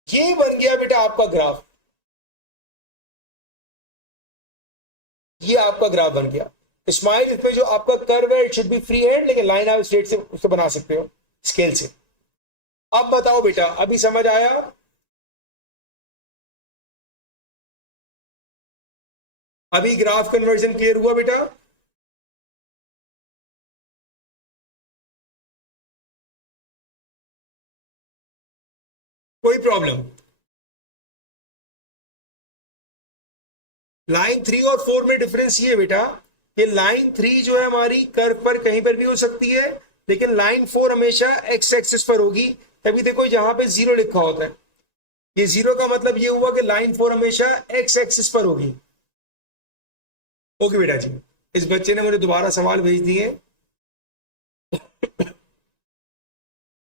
ये बन गया बेटा आपका ग्राफ। ये आपका ग्राफ बन गया। स्माइल, इसमें जो आपका कर्व है it should be free hand, लेकिन लाइन आप स्ट्रेट से उससे बना सकते हो स्केल से। अब बताओ बेटा, अभी समझ आया। अभी ग्राफ कन्वर्जन क्लियर हुआ बेटा। कोई प्रॉब्लम। लाइन 3 और 4 में डिफरेंस ये बेटा कि लाइन 3 जो है हमारी कर्व पर कहीं पर भी हो सकती है, लेकिन लाइन 4 हमेशा एक्स एक्सिस पर होगी। तभी देखो यहां पे 0 लिखा होता है, ये 0 का मतलब ये हुआ कि लाइन 4 हमेशा एक्स एक्सिस पर होगी। ओके बेटा जी, इस बच्चे ने मुझे दोबारा सवाल भेज दिए